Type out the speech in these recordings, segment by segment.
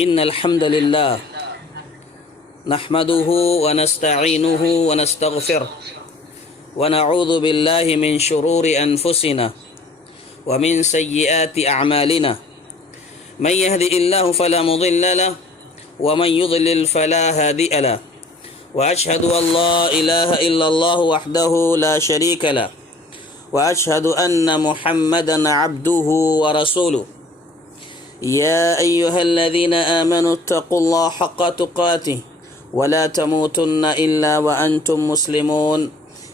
إن الحمد لله نحمده ونستعينه ونستغفره ونعوذ بالله من شرور أنفسنا ومن سيئات أعمالنا من يهدئ الله فلا مضل له ومن يضلل فلا هادئ له وأشهد أن لا إله إلا الله وحده لا شريك له وأشهد أن محمدا عبده ورسوله يا أيها الذين آمنوا اتقوا الله حق تقاته ولا تموتن إلا وأنتم مسلمون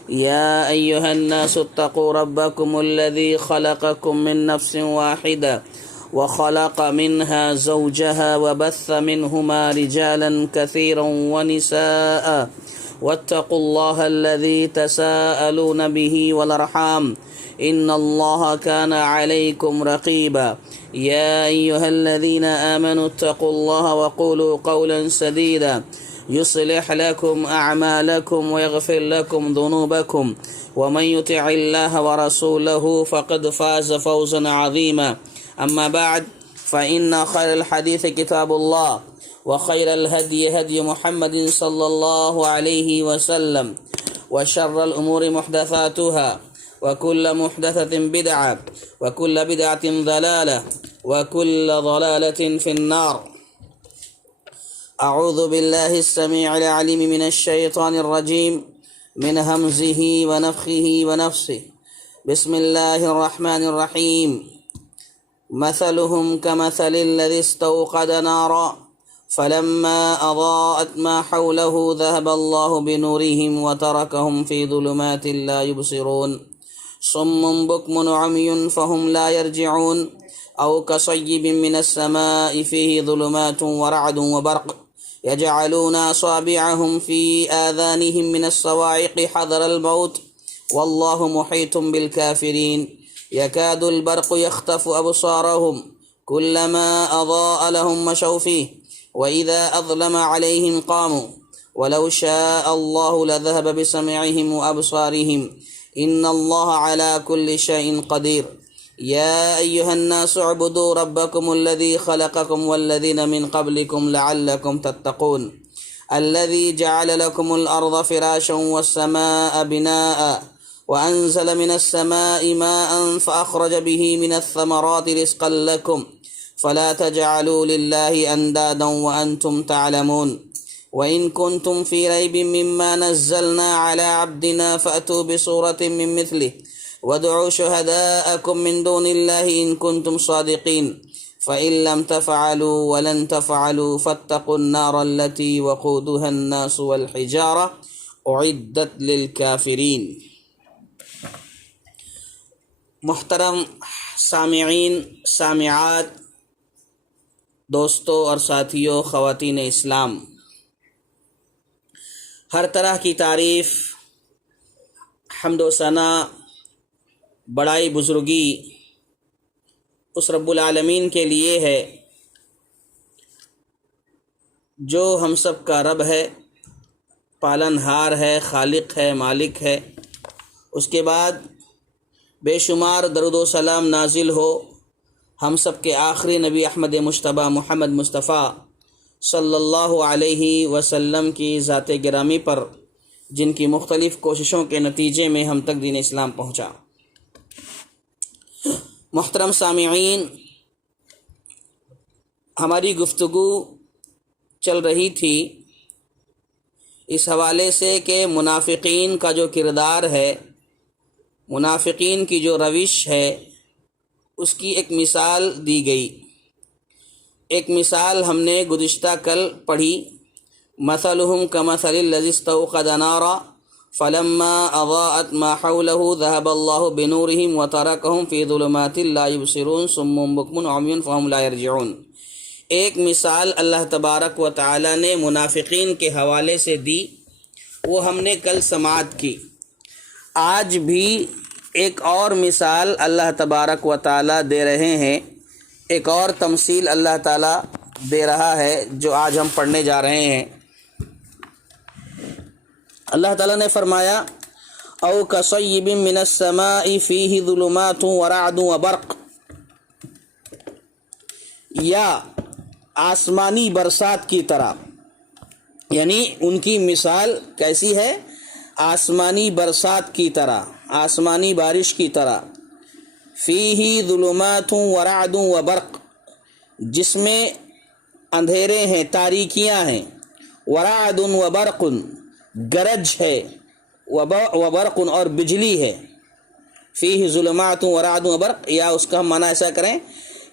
يا أيها الناس اتقوا ربكم الذي خلقكم من نفس واحدة وخلق منها زوجها وبث منهما رجالا كثيرا ونساء واتقوا الله الذي تساءلون به والأرحام إن الله كان عليكم رقيبا يا أيها الذين آمنوا اتقوا الله وقولوا قولا سديدا يصلح لكم أعمالكم ويغفر لكم ذنوبكم ومن يطع الله ورسوله فقد فاز فوزا عظيما أما بعد فإن خير الحديث كتاب الله وخير الهدي هدي محمد صلى الله عليه وسلم وشر الأمور محدثاتها وكل محدثة بدعة وكل بدعة ضلالة وكل ضلالة في النار. أعوذ بالله السميع العليم من الشيطان الرجيم من همزه ونفخه ونفسه. بسم الله الرحمن الرحيم. مثلهم كمثل الذي استوقد نارا فلما أضاءت ما حوله ذهب الله بنورهم وتركهم في ظلمات لا يبصرون صم بكم عمي فهم لا يرجعون أو كصيب من السماء فيه ظلمات ورعد وبرق يجعلون أصابعهم في آذانهم من الصواعق حذر الموت والله محيط بالكافرين يكاد البرق يخطف أبصارهم كلما أضاء لهم مشوا فيه وإذا أظلم عليهم قاموا ولو شاء الله لذهب بسمعهم وأبصارهم إن الله على كل شيء قدير. يا أيها الناس اعبدوا ربكم الذي خلقكم والذين من قبلكم لعلكم تتقون الذي جعل لكم الأرض فراشا والسماء بناء وأنزل من السماء ماء فأخرج به من الثمرات رزقا لكم فلا تجعلوا لله أندادا وأنتم تعلمون وإن كنتم في ريب مما نزلنا على عبدنا فأتوا بسورة من مثله وادعوا شهداءكم من دون الله إن كنتم صادقين فإن لم تفعلوا ولن تفعلوا فاتقوا النار التي وقودها الناس والحجارة أعدت للكافرين. محترم سامعین سامعات، دوستوں اور ساتھیوں، خواتین اسلام، ہر طرح کی تعریف، حمد و ثنا، بڑائی بزرگی اس رب العالمین کے لیے ہے جو ہم سب کا رب ہے، پالن ہار ہے، خالق ہے، مالک ہے۔ اس کے بعد بے شمار درود و سلام نازل ہو ہم سب کے آخری نبی احمد مجتبیٰ محمد مصطفیٰ صلی اللہ علیہ وسلم کی ذات گرامی پر، جن کی مختلف کوششوں کے نتیجے میں ہم تک دین اسلام پہنچا۔ محترم سامعین، ہماری گفتگو چل رہی تھی اس حوالے سے کہ منافقین کا جو کردار ہے، منافقین کی جو روش ہے، اس کی ایک مثال دی گئی۔ ایک مثال ہم نے گزشتہ کل پڑھی، مثلهم كمثل الذي استوقد نارا فلما اضاءت ما حوله ذهب الله بنورهم وتركهم في ظلمات لا يبصرون صم بكم عمي فهم لا يرجعون۔ ایک مثال اللہ تبارک و تعالی نے منافقین کے حوالے سے دی، وہ ہم نے کل سماعت کی۔ آج بھی ایک اور مثال اللہ تبارک و تعالی دے رہے ہیں، ایک اور تمثیل اللہ تعالی دے رہا ہے جو آج ہم پڑھنے جا رہے ہیں۔ اللہ تعالیٰ نے فرمایا او کصیب من السماء فیہ ظلمات ورعد وبرق، یا آسمانی برسات کی طرح، یعنی ان کی مثال کیسی ہے؟ آسمانی برسات کی طرح، آسمانی بارش کی طرح۔ فیہ ظلمات ورعد وبرق، جس میں اندھیرے ہیں، تاریکیاں ہیں، ورعد وبرق، گرج ہے، وبرق اور بجلی ہے۔ فیہ ظلمات ورعد وبرق، یا اس کا ہم معنی ایسا کریں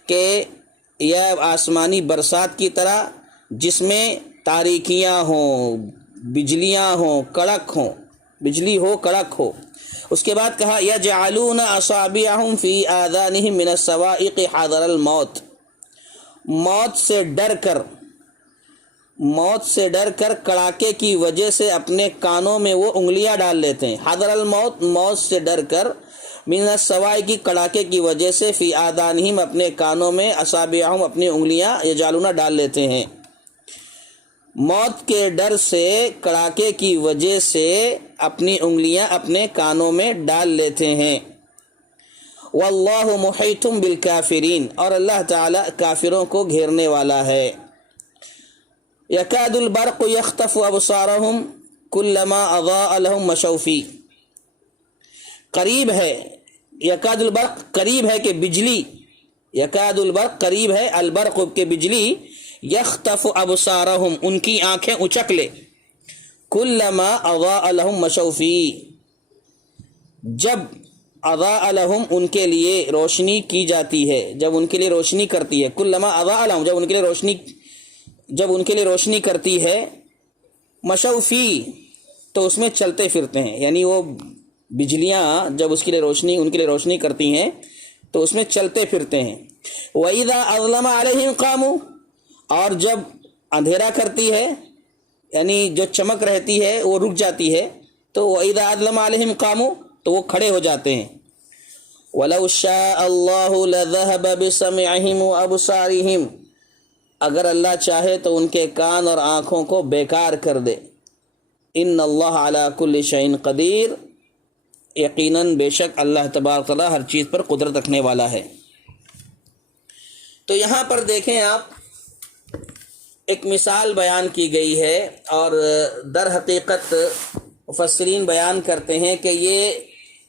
کہ یہ آسمانی برسات کی طرح جس میں تاریکیاں ہوں، بجلیاں ہوں، کڑک ہوں، بجلی ہو، کڑک ہو۔ اس کے بعد کہا یجعلون اصابعهم فی آذانہم من الصواعق حذر الموت، موت سے ڈر کر کڑاکے کی وجہ سے اپنے کانوں میں وہ انگلیاں ڈال لیتے ہیں۔ حذر الموت، موت سے ڈر کر، من الصواعق کی کڑاکے کی وجہ سے، فی آذانہم اپنے کانوں میں، اصابعہم اپنی انگلیاں، یجعلون ڈال لیتے ہیں۔ موت کے ڈر سے، کڑاکے کی وجہ سے اپنی انگلیاں اپنے کانوں میں ڈال لیتے ہیں۔ واللہ محیط بالکافرین، اور اللہ تعالی کافروں کو گھیرنے والا ہے۔ یکاد البرق یخطف ابصارہم کلما اضاء لہم مشوا فیہ، قریب ہے، یکاد البرق قریب ہے کہ بجلی، یکاد البرق قریب ہے، البرق کے بجلی، یخطف ابصارہم ان کی آنکھیں اچک لے، کلما اضاء لہم مشوا فیہ جب اضاء لہم ان کے لیے روشنی کی جاتی ہے، جب ان کے لیے روشنی کرتی ہے، کلما اضاء لہم جب ان کے لیے روشنی کرتی ہے، مشوا فیہ تو اس میں چلتے پھرتے ہیں، یعنی وہ بجلیاں جب ان کے لیے روشنی کرتی ہیں تو اس میں چلتے پھرتے ہیں۔ وَإِذَا أَظْلَمَ عَلَيْهِمْ قَامُوا، اور جب اندھیرا کرتی ہے، یعنی جو چمک رہتی ہے وہ رک جاتی ہے، تو وَإِذَا أَظْلَمَ عَلَيْهِمْ قَامُوا تو وہ کھڑے ہو جاتے ہیں۔ وَلَوْ شَاءَ اللَّهُ لَذَهَبَ بِسَمْعِهِمْ وَأَبْصَارِهِمْ، اگر اللہ چاہے تو ان کے کان اور آنکھوں کو بیکار کر دے۔ ان اللہ علی کل شیء قدیر، یقیناً بے شک اللہ تبارک تعالیٰ ہر چیز پر قدرت رکھنے والا ہے۔ تو یہاں پر دیکھیں آپ، ایک مثال بیان کی گئی ہے، اور در حقیقت مفسرین بیان کرتے ہیں کہ یہ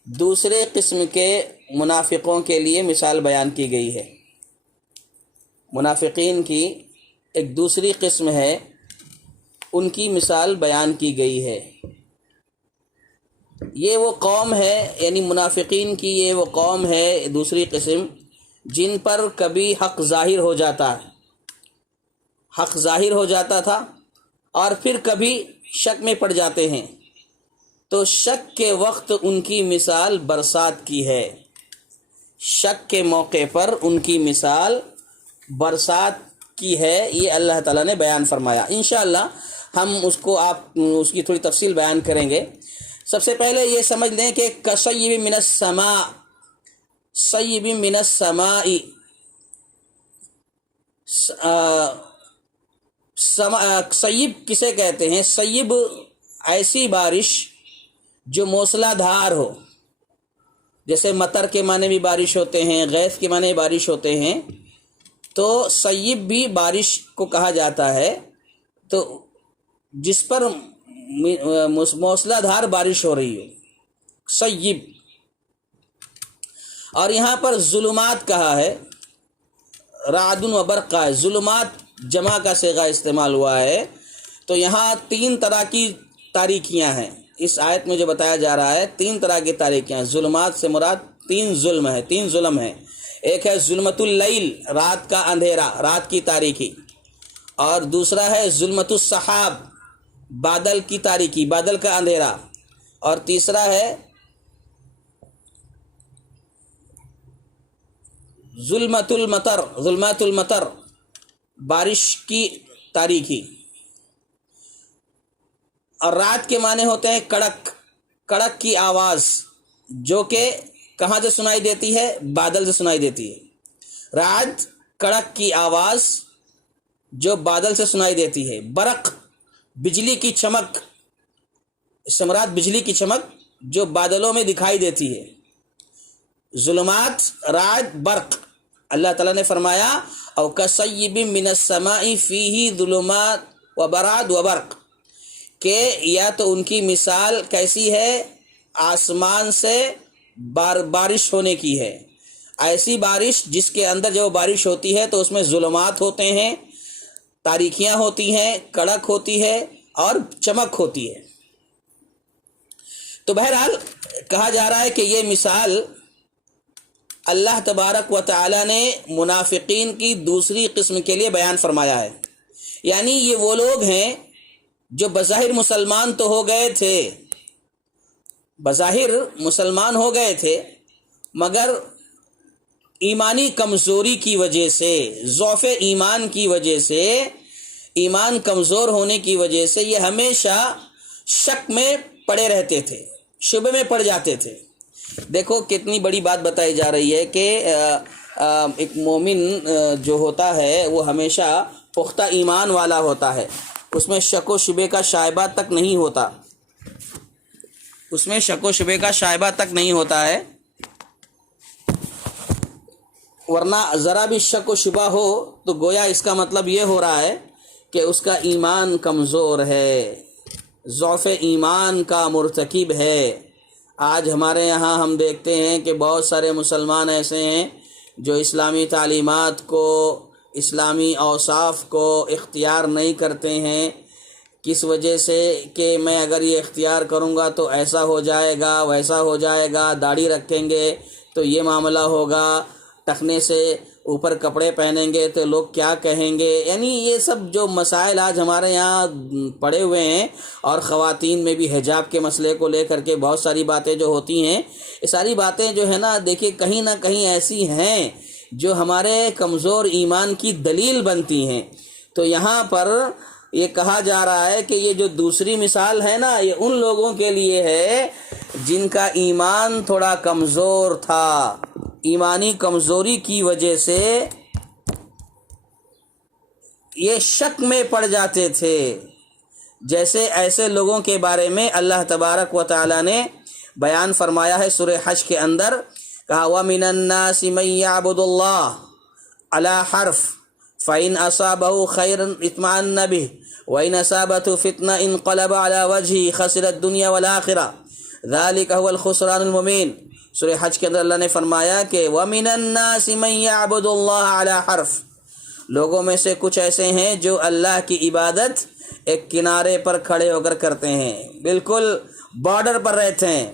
دوسرے قسم کے منافقوں کے لیے مثال بیان کی گئی ہے۔ منافقین کی ایک دوسری قسم ہے، ان کی مثال بیان کی گئی ہے۔ یہ وہ قوم ہے، یعنی منافقین کی یہ وہ قوم ہے دوسری قسم، جن پر کبھی حق ظاہر ہو جاتا ہے، حق ظاہر ہو جاتا تھا، اور پھر کبھی شک میں پڑ جاتے ہیں، تو شک کے وقت ان کی مثال برسات کی ہے۔ شک کے موقع پر ان کی مثال برسات کی ہے، یہ اللہ تعالیٰ نے بیان فرمایا۔ انشاءاللہ ہم اس کی تھوڑی تفصیل بیان کریں گے۔ سب سے پہلے یہ سمجھ لیں کہ کصیب من السماء، صیب من السماء، صیب کسے کہتے ہیں؟ صیب ایسی بارش جو موسلا دھار ہو، جیسے مطر کے معنی بھی بارش ہوتے ہیں، غیث کے معنی بارش ہوتے ہیں، تو صیب بھی بارش کو کہا جاتا ہے، تو جس پر موسلا دھار بارش ہو رہی ہو، صیب۔ اور یہاں پر ظلمات کہا ہے، رعد و برق کا ہے، ظلمات جمع کا صیغہ استعمال ہوا ہے، تو یہاں تین طرح کی تاریکیاں ہیں۔ اس آیت میں جو بتایا جا رہا ہے، تین طرح کی تاریکیاں، ظلمات سے مراد تین ظلم ہے۔ ایک ہے ظلمت اللیل، رات کا اندھیرا، رات کی تاریکی، اور دوسرا ہے ظلمت السحاب، بادل کی تاریکی، بادل کا اندھیرا، اور تیسرا ہے ظلمت المطر، بارش کی تاریکی۔ اور رات کے معنی ہوتے ہیں کڑک کی آواز، جو کہ کہاں سے سنائی دیتی ہے؟ بادل سے سنائی دیتی ہے۔ رعد کڑک کی آواز جو بادل سے سنائی دیتی ہے۔ برق بجلی کی چمک، اس سے مراد بجلی کی چمک جو بادلوں میں دکھائی دیتی ہے۔ ظلمات، رعد، برق، اللہ تعالیٰ نے فرمایا او کصیب من السماء فیہ ظلمات و برعد و برق، کہ یا تو ان کی مثال کیسی ہے، آسمان سے بارش ہونے کی ہے، ایسی بارش جس کے اندر جب بارش ہوتی ہے تو اس میں ظلمات ہوتے ہیں، تاریکیاں ہوتی ہیں، کڑک ہوتی ہے اور چمک ہوتی ہے۔ تو بہرحال کہا جا رہا ہے کہ یہ مثال اللہ تبارک و تعالی نے منافقین کی دوسری قسم کے لیے بیان فرمایا ہے، یعنی یہ وہ لوگ ہیں جو بظاہر مسلمان تو ہو گئے تھے، بظاہر مسلمان ہو گئے تھے، مگر ایمانی کمزوری کی وجہ سے، ضعف ایمان کی وجہ سے، ایمان کمزور ہونے کی وجہ سے یہ ہمیشہ شک میں پڑے رہتے تھے، شبہ میں پڑ جاتے تھے۔ دیکھو کتنی بڑی بات بتائی جا رہی ہے کہ ایک مومن جو ہوتا ہے وہ ہمیشہ پختہ ایمان والا ہوتا ہے، اس میں شک و شبہ کا شائبہ تک نہیں ہوتا، اس میں شک و شبہ کا شائبہ تک نہیں ہوتا ہے، ورنہ ذرا بھی شک و شبہ ہو تو گویا اس کا مطلب یہ ہو رہا ہے کہ اس کا ایمان کمزور ہے، ضعف ایمان کا مرتکب ہے۔ آج ہمارے یہاں ہم دیکھتے ہیں کہ بہت سارے مسلمان ایسے ہیں جو اسلامی تعلیمات کو، اسلامی اوصاف کو اختیار نہیں کرتے ہیں، کس وجہ سے کہ میں اگر یہ اختیار کروں گا تو ایسا ہو جائے گا، ویسا ہو جائے گا، داڑھی رکھیں گے تو یہ معاملہ ہوگا، ٹخنے سے اوپر کپڑے پہنیں گے تو لوگ کیا کہیں گے، یعنی یہ سب جو مسائل آج ہمارے یہاں پڑے ہوئے ہیں، اور خواتین میں بھی حجاب کے مسئلے کو لے کر کے بہت ساری باتیں جو ہوتی ہیں، یہ ساری باتیں جو ہے نا دیکھیے کہیں نہ کہیں ایسی ہیں جو ہمارے کمزور ایمان کی دلیل بنتی ہیں۔ تو یہاں پر یہ کہا جا رہا ہے کہ یہ جو دوسری مثال ہے نا، یہ ان لوگوں کے لیے ہے جن کا ایمان تھوڑا کمزور تھا، ایمانی کمزوری کی وجہ سے یہ شک میں پڑ جاتے تھے۔ جیسے ایسے لوگوں کے بارے میں اللہ تبارک و تعالی نے بیان فرمایا ہے سورہ حج کے اندر، کہا وَمِنَ النَّاسِ مَن يَعْبُدُ اللَّهَ عَلَى حَرْفٍ فَإِنْ أَصَابَهُ خَيْرٌ اطْمَأَنَّ بِهِ وَإِنْ أَصَابَتْهُ فِتْنَةٌ انقلب عَلَى وَجْهِهِ خَسِرَ الدُّنْيَا وَالْآخِرَةَ ذَلِكَ هُوَ الْخُسْرَانُ الْمُبِينُ۔ سورہ حج کے اندر اللہ نے فرمایا کہ وَمِنَ النَّاسِ مَن يَعْبُدُ اللَّهَ عَلَى حَرْفٍ، لوگوں میں سے کچھ ایسے ہیں جو اللہ کی عبادت ایک کنارے پر کھڑے ہو کر کرتے ہیں، بالکل بارڈر پر رہتے ہیں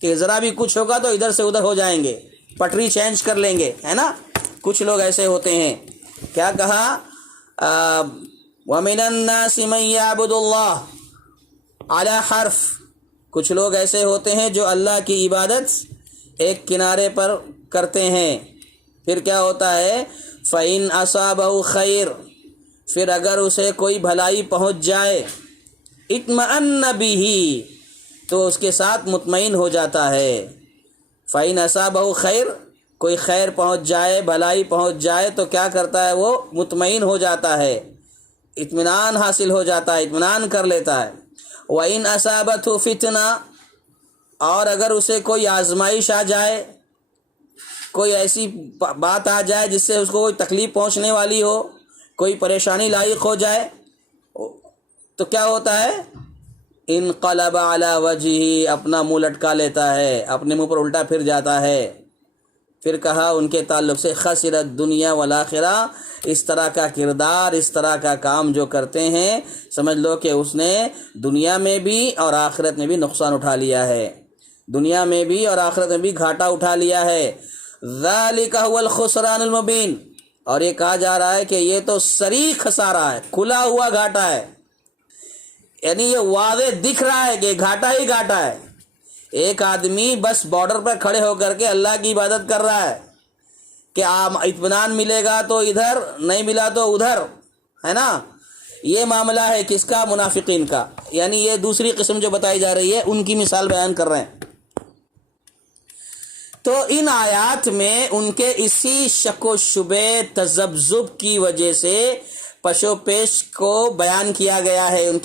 کہ ذرا بھی کچھ ہوگا تو ادھر سے ادھر ہو جائیں گے، پٹری چینج کر لیں گے، ہے نا۔ کچھ لوگ ایسے ہوتے ہیں، کیا کہا وَمِنَ النَّاسِ مَن يَعْبُدُ اللَّهَ عَلَى حَرْفٍ، کچھ لوگ ایسے ہوتے ہیں جو اللہ کی عبادت ایک کنارے پر کرتے ہیں، پھر کیا ہوتا ہے فَإِنْ أَصَابَهُ خَيْرٌ، پھر اگر اسے کوئی بھلائی پہنچ جائے، اطمأن بِهِ، تو اس کے ساتھ مطمئن ہو جاتا ہے۔ فَإِنْ أَصَابَهُ خَيْرٌ، کوئی خیر پہنچ جائے، بھلائی پہنچ جائے تو کیا کرتا ہے وہ مطمئن ہو جاتا ہے، اطمینان حاصل ہو جاتا ہے، اطمینان کر لیتا ہے۔ وَإِنْ أَصَابَتْهُ فِتْنَةٌ، اور اگر اسے کوئی آزمائش آ جائے، کوئی ایسی بات آ جائے جس سے اس کو کوئی تکلیف پہنچنے والی ہو، کوئی پریشانی لاحق ہو جائے، تو کیا ہوتا ہے انقلب علی وجہہ، اپنا منہ لٹکا لیتا ہے، اپنے منہ پر الٹا پھر جاتا ہے۔ پھر کہا ان کے تعلق سے خسر الدنیا والآخرہ، اس طرح کا کردار، اس طرح کا کام جو کرتے ہیں، سمجھ لو کہ اس نے دنیا میں بھی اور آخرت میں بھی نقصان اٹھا لیا ہے، دنیا میں بھی اور آخرت میں بھی گھاٹا اٹھا لیا ہے۔ ذالک هو الخسران المبین، اور یہ کہا جا رہا ہے کہ یہ تو صریح خسارہ ہے، کھلا ہوا گھاٹا ہے، یعنی یہ واضح دکھ رہا ہے کہ گھاٹا ہی گھاٹا ہے۔ ایک آدمی بس بارڈر پر کھڑے ہو کر کے اللہ کی عبادت کر رہا ہے کہ اطمینان ملے گا تو ادھر، نہیں ملا تو ادھر، ہے نا۔ یہ معاملہ ہے کس کا؟ منافقین کا، یعنی یہ دوسری قسم جو بتائی جا رہی ہے ان کی مثال بیان کر رہے ہیں۔ تو ان آیات میں ان کے اسی شک و شبہ، تذبذب کی وجہ سے پشو پیش کو بیان کیا گیا ہے، ان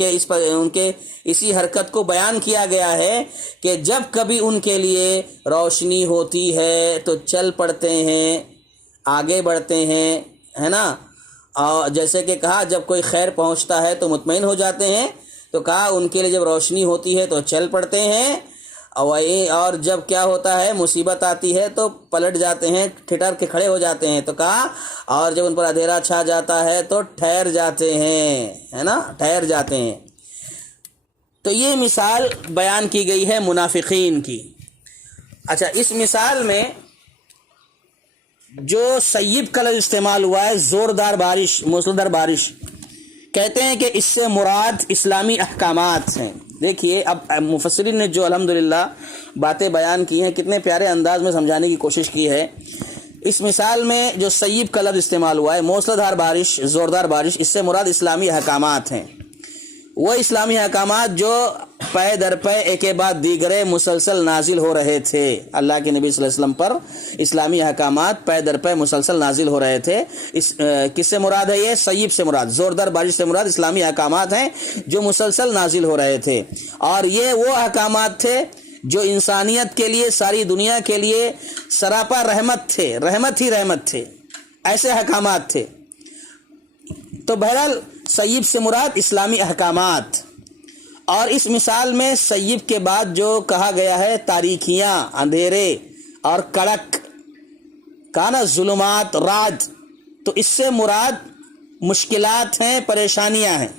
کے اسی حرکت کو بیان کیا گیا ہے کہ جب کبھی ان کے لیے روشنی ہوتی ہے تو چل پڑتے ہیں، آگے بڑھتے ہیں، ہے نا، اور جیسے کہ کہا جب کوئی خیر پہنچتا ہے تو مطمئن ہو جاتے ہیں، تو کہا ان کے لیے جب روشنی ہوتی ہے تو چل پڑتے ہیں، اور جب کیا ہوتا ہے مصیبت آتی ہے تو پلٹ جاتے ہیں، ٹھٹر کے کھڑے ہو جاتے ہیں، تو کہا اور جب ان پر اندھیرا چھا جاتا ہے تو ٹھہر جاتے ہیں، ہے نا، ٹھہر جاتے ہیں۔ تو یہ مثال بیان کی گئی ہے منافقین کی۔ اچھا، اس مثال میں جو سیب کا لفظ استعمال ہوا ہے، زوردار بارش، موسلادھار بارش، کہتے ہیں کہ اس سے مراد اسلامی احکامات ہیں۔ دیکھیے اب مفسرین نے جو الحمدللہ باتیں بیان کی ہیں، کتنے پیارے انداز میں سمجھانے کی کوشش کی ہے۔ اس مثال میں جو سیب کا لفظ استعمال ہوا ہے، موسلادھار بارش، زوردار بارش، اس سے مراد اسلامی احکامات ہیں۔ وہ اسلامی احکامات جو پے در پے ایک کے بعد دیگرے مسلسل نازل ہو رہے تھے، اللہ کے نبی صلی اللہ علیہ وسلم پر اسلامی احکامات پے در پے مسلسل نازل ہو رہے تھے۔ کس سے مراد ہے؟ یہ سیب سے مراد، زوردار بارش سے مراد اسلامی احکامات ہیں جو مسلسل نازل ہو رہے تھے، اور یہ وہ احکامات تھے جو انسانیت کے لیے، ساری دنیا کے لیے سراپا رحمت تھے، رحمت ہی رحمت تھے، ایسے احکامات تھے۔ تو بہرحال سیب سے مراد اسلامی احکامات، اور اس مثال میں سیب کے بعد جو کہا گیا ہے تاریکیاں، اندھیرے اور کڑک، کہا نا ظلمات، رعد، تو اس سے مراد مشکلات ہیں، پریشانیاں ہیں۔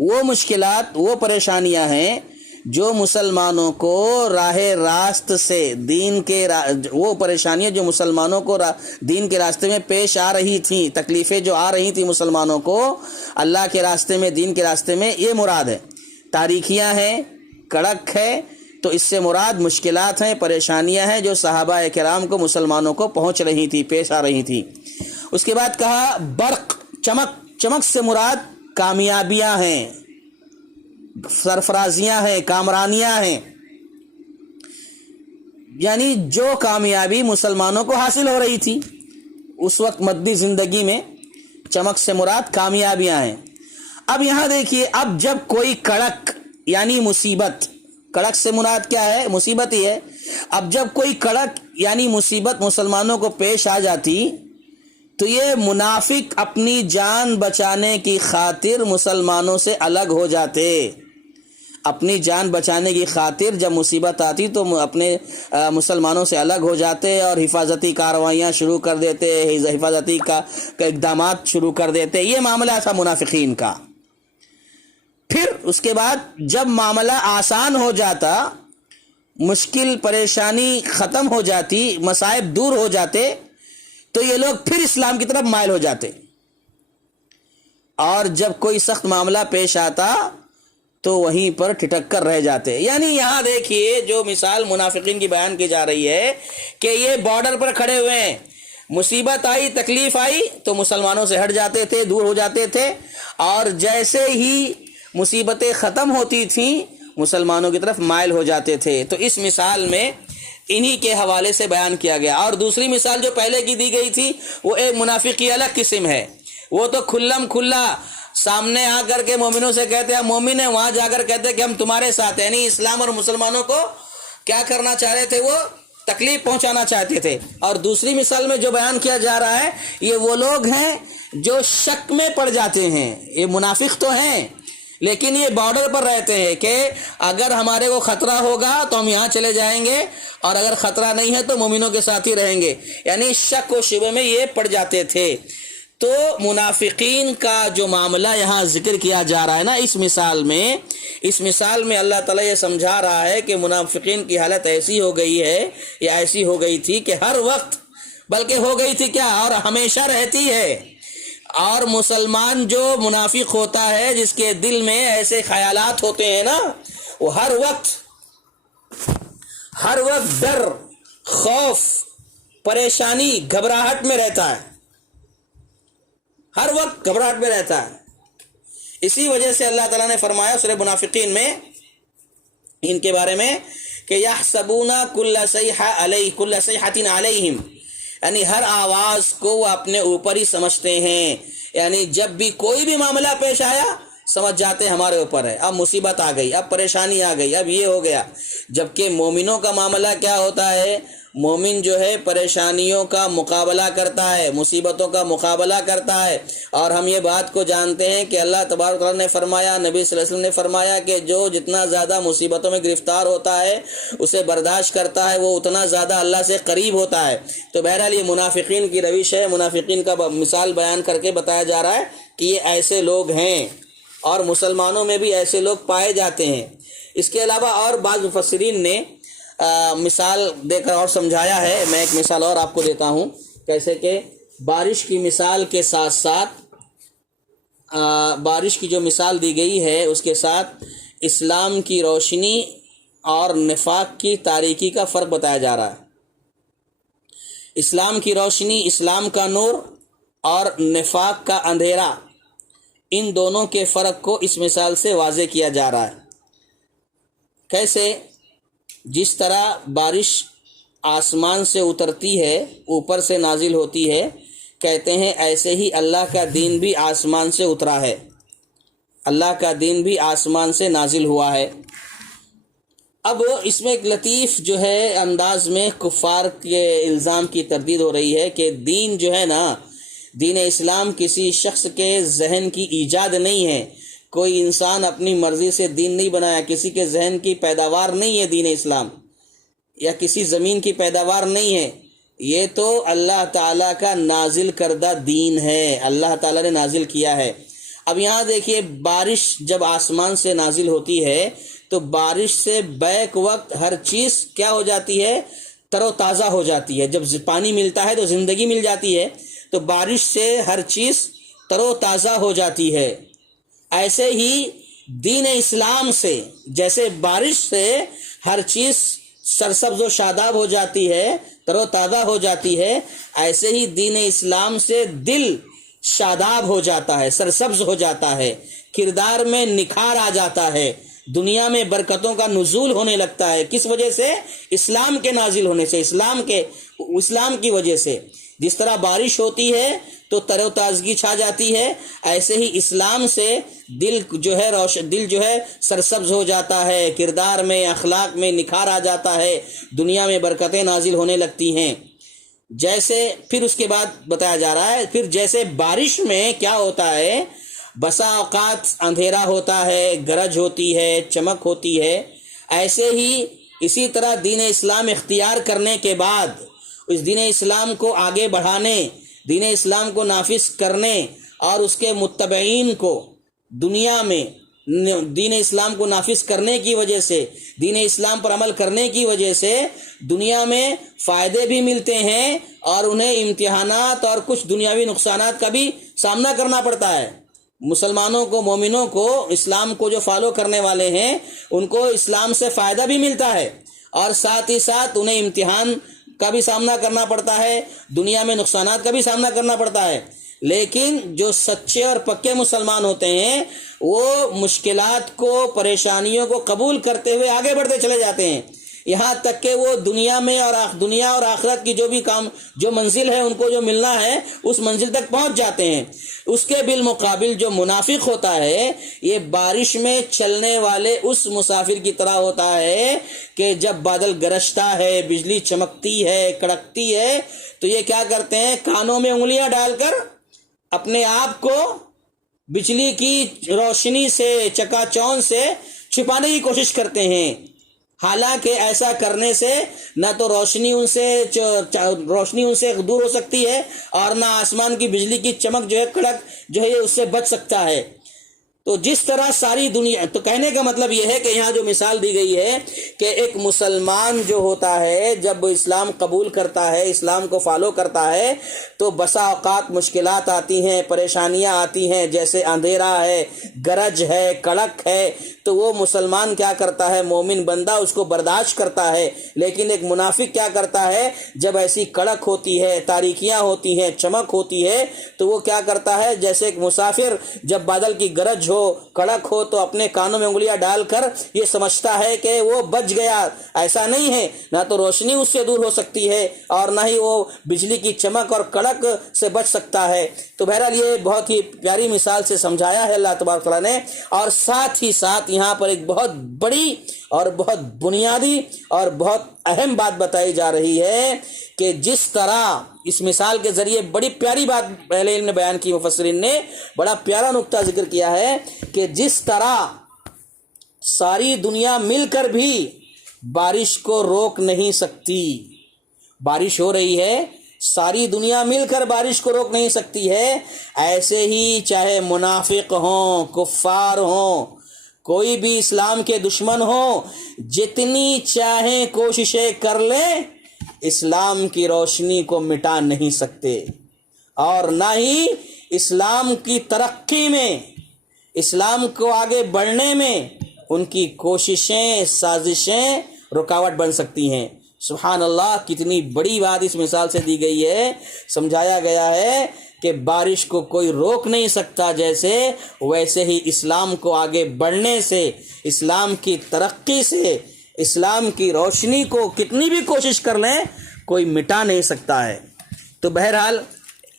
وہ مشکلات، وہ پریشانیاں ہیں جو مسلمانوں کو راہ راست سے دین کے وہ پریشانیاں جو مسلمانوں کو دین کے راستے میں پیش آ رہی تھیں، تکلیفیں جو آ رہی تھیں مسلمانوں کو اللہ کے راستے میں، دین کے راستے میں، یہ مراد ہے۔ تاریکیاں ہیں، کڑک ہے، تو اس سے مراد مشکلات ہیں، پریشانیاں ہیں جو صحابہ کرام کو، مسلمانوں کو پہنچ رہی تھی، پیش آ رہی تھی۔ اس کے بعد کہا برق، چمک، چمک سے مراد کامیابیاں ہیں، سرفرازیاں ہیں، کامرانیاں ہیں، یعنی جو کامیابی مسلمانوں کو حاصل ہو رہی تھی اس وقت مادی زندگی میں، چمک سے مراد کامیابیاں ہیں۔ اب یہاں دیکھیے، اب جب کوئی کڑک یعنی مصیبت، کڑک سے مراد کیا ہے؟ مصیبت ہی ہے۔ اب جب کوئی کڑک یعنی مصیبت مسلمانوں کو پیش آ جاتی تو یہ منافق اپنی جان بچانے کی خاطر مسلمانوں سے الگ ہو جاتے۔ اپنی جان بچانے کی خاطر جب مصیبت آتی تو اپنے مسلمانوں سے الگ ہو جاتے اور حفاظتی کارروائیاں شروع کر دیتے، حفاظتی کا اقدامات شروع کر دیتے۔ یہ معاملہ تھا منافقین کا۔ پھر اس کے بعد جب معاملہ آسان ہو جاتا، مشکل پریشانی ختم ہو جاتی، مصائب دور ہو جاتے، تو یہ لوگ پھر اسلام کی طرف مائل ہو جاتے، اور جب کوئی سخت معاملہ پیش آتا تو وہیں پر ٹھٹک کر رہ جاتے۔ یعنی یہاں دیکھیے جو مثال منافقین کی بیان کی جا رہی ہے کہ یہ بارڈر پر کھڑے ہوئے ہیں، مصیبت آئی، تکلیف آئی تو مسلمانوں سے ہٹ جاتے تھے، دور ہو جاتے تھے، اور جیسے ہی مصیبتیں ختم ہوتی تھیں مسلمانوں کی طرف مائل ہو جاتے تھے۔ تو اس مثال میں انہی کے حوالے سے بیان کیا گیا۔ اور دوسری مثال جو پہلے کی دی گئی تھی وہ ایک منافق کی الگ قسم ہے، وہ تو کھلم کھلا سامنے آ کر کے مومنوں سے کہتے ہیں مومن ہیں، وہاں جا کر کہتے ہیں کہ ہم تمہارے ساتھ ہیں، یعنی اسلام اور مسلمانوں کو کیا کرنا چاہ رہے تھے؟ وہ تکلیف پہنچانا چاہتے تھے۔ اور دوسری مثال میں جو بیان کیا جا رہا ہے یہ وہ لوگ ہیں جو شک میں پڑ جاتے ہیں، یہ منافق تو ہیں لیکن یہ بارڈر پر رہتے ہیں کہ اگر ہمارے کو خطرہ ہوگا تو ہم یہاں چلے جائیں گے، اور اگر خطرہ نہیں ہے تو مومنوں کے ساتھ ہی رہیں گے، یعنی شک و شبہ میں یہ پڑ جاتے تھے۔ تو منافقین کا جو معاملہ یہاں ذکر کیا جا رہا ہے نا اس مثال میں اللہ تعالیٰ یہ سمجھا رہا ہے کہ منافقین کی حالت ایسی ہو گئی ہے یا ایسی ہو گئی تھی کہ ہر وقت، بلکہ ہو گئی تھی کیا، اور ہمیشہ رہتی ہے۔ اور مسلمان جو منافق ہوتا ہے، جس کے دل میں ایسے خیالات ہوتے ہیں نا، وہ ہر وقت ڈر، خوف، پریشانی، گھبراہٹ میں رہتا ہے، ہر وقت گھبراہٹ میں رہتا ہے۔ اسی وجہ سے اللہ تعالیٰ نے فرمایا سورہ منافقین میں ان کے بارے میں کہ یحسبون کل صیحۃ علیہم، یعنی ہر آواز کو وہ اپنے اوپر ہی سمجھتے ہیں، یعنی جب بھی کوئی بھی معاملہ پیش آیا سمجھ جاتے ہمارے اوپر ہے، اب مصیبت آ گئی، اب پریشانی آ گئی، اب یہ ہو گیا۔ جبکہ مومنوں کا معاملہ کیا ہوتا ہے؟ مومن جو ہے پریشانیوں کا مقابلہ کرتا ہے، مصیبتوں کا مقابلہ کرتا ہے، اور ہم یہ بات کو جانتے ہیں کہ اللہ تبارک و تعالیٰ نے فرمایا، نبی صلی اللہ علیہ وسلم نے فرمایا کہ جو جتنا زیادہ مصیبتوں میں گرفتار ہوتا ہے، اسے برداشت کرتا ہے، وہ اتنا زیادہ اللہ سے قریب ہوتا ہے۔ تو بہرحال یہ منافقین کی روش ہے، منافقین کا مثال بیان کر کے بتایا جا رہا ہے کہ یہ ایسے لوگ ہیں، اور مسلمانوں میں بھی ایسے لوگ پائے جاتے ہیں۔ اس کے علاوہ اور بعض مفسرین نے مثال دے کر اور سمجھایا ہے۔ میں ایک مثال اور آپ کو دیتا ہوں، کیسے کہ بارش کی مثال کے ساتھ ساتھ بارش کی جو مثال دی گئی ہے اس کے ساتھ اسلام کی روشنی اور نفاق کی تاریکی کا فرق بتایا جا رہا ہے۔ اسلام کی روشنی، اسلام کا نور، اور نفاق کا اندھیرا، ان دونوں کے فرق کو اس مثال سے واضح کیا جا رہا ہے۔ کیسے؟ جس طرح بارش آسمان سے اترتی ہے، اوپر سے نازل ہوتی ہے، کہتے ہیں ایسے ہی اللہ کا دین بھی آسمان سے اترا ہے، اللہ کا دین بھی آسمان سے نازل ہوا ہے۔ اب اس میں ایک لطیف جو ہے انداز میں کفار کے الزام کی تردید ہو رہی ہے کہ دین جو ہے نا، دین اسلام کسی شخص کے ذہن کی ایجاد نہیں ہے، کوئی انسان اپنی مرضی سے دین نہیں بنایا، کسی کے ذہن کی پیداوار نہیں ہے دین اسلام، یا کسی زمین کی پیداوار نہیں ہے، یہ تو اللہ تعالیٰ کا نازل کردہ دین ہے، اللہ تعالیٰ نے نازل کیا ہے۔ اب یہاں دیکھیے، بارش جب آسمان سے نازل ہوتی ہے تو بارش سے بیک وقت ہر چیز کیا ہو جاتی ہے؟ تر و تازہ ہو جاتی ہے۔ جب پانی ملتا ہے تو زندگی مل جاتی ہے، تو بارش سے ہر چیز تر و تازہ ہو جاتی ہے۔ ایسے ہی دین اسلام سے، جیسے بارش سے ہر چیز سرسبز و شاداب ہو جاتی ہے، تر و تازہ ہو جاتی ہے، ایسے ہی دین اسلام سے دل شاداب ہو جاتا ہے، سرسبز ہو جاتا ہے، کردار میں نکھار آ جاتا ہے، دنیا میں برکتوں کا نزول ہونے لگتا ہے۔ کس وجہ سے؟ اسلام کے نازل ہونے سے، اسلام کی وجہ سے۔ جس طرح بارش ہوتی ہے تو تر و تازگی چھا جاتی ہے، ایسے ہی اسلام سے دل جو ہے سرسبز ہو جاتا ہے، کردار میں، اخلاق میں نکھار آ جاتا ہے، دنیا میں برکتیں نازل ہونے لگتی ہیں۔ جیسے پھر اس کے بعد بتایا جا رہا ہے، پھر جیسے بارش میں کیا ہوتا ہے، بسا اوقات اندھیرا ہوتا ہے، گرج ہوتی ہے، چمک ہوتی ہے، ایسے ہی اسی طرح دین اسلام اختیار کرنے کے بعد اس دین اسلام کو آگے بڑھانے، دین اسلام کو نافذ کرنے اور اس کے متبعین کو دنیا میں دین اسلام کو نافذ کرنے کی وجہ سے، دین اسلام پر عمل کرنے کی وجہ سے دنیا میں فائدے بھی ملتے ہیں، اور انہیں امتحانات اور کچھ دنیاوی نقصانات کا بھی سامنا کرنا پڑتا ہے۔ مسلمانوں کو، مومنوں کو، اسلام کو جو فالو کرنے والے ہیں، ان کو اسلام سے فائدہ بھی ملتا ہے، اور ساتھ ہی ساتھ انہیں امتحان کا بھی سامنا کرنا پڑتا ہے، دنیا میں نقصانات کا بھی سامنا کرنا پڑتا ہے۔ لیکن جو سچے اور پکے مسلمان ہوتے ہیں، وہ مشکلات کو، پریشانیوں کو قبول کرتے ہوئے آگے بڑھتے چلے جاتے ہیں، یہاں تک کہ وہ دنیا اور آخرت کی جو بھی کام، جو منزل ہے، ان کو جو ملنا ہے، اس منزل تک پہنچ جاتے ہیں۔ اس کے بالمقابل جو منافق ہوتا ہے، یہ بارش میں چلنے والے اس مسافر کی طرح ہوتا ہے کہ جب بادل گرجتا ہے، بجلی چمکتی ہے، کڑکتی ہے، تو یہ کیا کرتے ہیں؟ کانوں میں انگلیاں ڈال کر اپنے آپ کو بجلی کی روشنی سے، چکا چوند سے چھپانے کی کوشش کرتے ہیں۔ حالانکہ ایسا کرنے سے نہ تو روشنی ان سے دور ہو سکتی ہے، اور نہ آسمان کی بجلی کی چمک جو ہے، کڑک جو ہے، اس سے بچ سکتا ہے۔ تو جس طرح ساری دنیا، تو کہنے کا مطلب یہ ہے کہ یہاں جو مثال دی گئی ہے کہ ایک مسلمان جو ہوتا ہے، جب اسلام قبول کرتا ہے، اسلام کو فالو کرتا ہے، تو بسا اوقات مشکلات آتی ہیں، پریشانیاں آتی ہیں، جیسے اندھیرا ہے، گرج ہے، کڑک ہے، تو وہ مسلمان کیا کرتا ہے؟ مومن بندہ اس کو برداشت کرتا ہے۔ لیکن ایک منافق کیا کرتا ہے؟ جب ایسی کڑک ہوتی ہے، تاریکیاں ہوتی ہیں، چمک ہوتی ہے، تو وہ کیا کرتا ہے؟ جیسے ایک مسافر جب بادل کی گرج جو کڑک ہو تو اپنے کانوں میں انگلیاں ڈال کر یہ سمجھتا ہے کہ وہ بچ گیا. ایسا نہیں ہے. نہ تو روشنی اس سے دور ہو سکتی ہے اور نہ ہی وہ بجلی کی چمک اور کڑک سے بچ سکتا ہے. تو بہرحال یہ بہت ہی پیاری مثال سے سمجھایا ہے اللہ تبارک تعالیٰ نے. اور ساتھ ہی ساتھ یہاں پر ایک بہت بڑی اور بہت بنیادی اور بہت اہم بات بتائی جا رہی ہے کہ جس طرح اس مثال کے ذریعے بڑی پیاری بات پہلے علم نے بیان کی, مفسرین نے بڑا پیارا نقطہ ذکر کیا ہے کہ جس طرح ساری دنیا مل کر بھی بارش کو روک نہیں سکتی. بارش ہو رہی ہے, ساری دنیا مل کر بارش کو روک نہیں سکتی ہے, ایسے ہی چاہے منافق ہوں, کفار ہوں, کوئی بھی اسلام کے دشمن ہوں, جتنی چاہیں کوششیں کر لیں اسلام کی روشنی کو مٹا نہیں سکتے, اور نہ ہی اسلام کی ترقی میں, اسلام کو آگے بڑھنے میں ان کی کوششیں, سازشیں رکاوٹ بن سکتی ہیں. سبحان اللہ, کتنی بڑی بات اس مثال سے دی گئی ہے. سمجھایا گیا ہے کہ بارش کو کوئی روک نہیں سکتا, جیسے ویسے ہی اسلام کو آگے بڑھنے سے, اسلام کی ترقی سے, اسلام کی روشنی کو کتنی بھی کوشش کر لیں کوئی مٹا نہیں سکتا ہے. تو بہرحال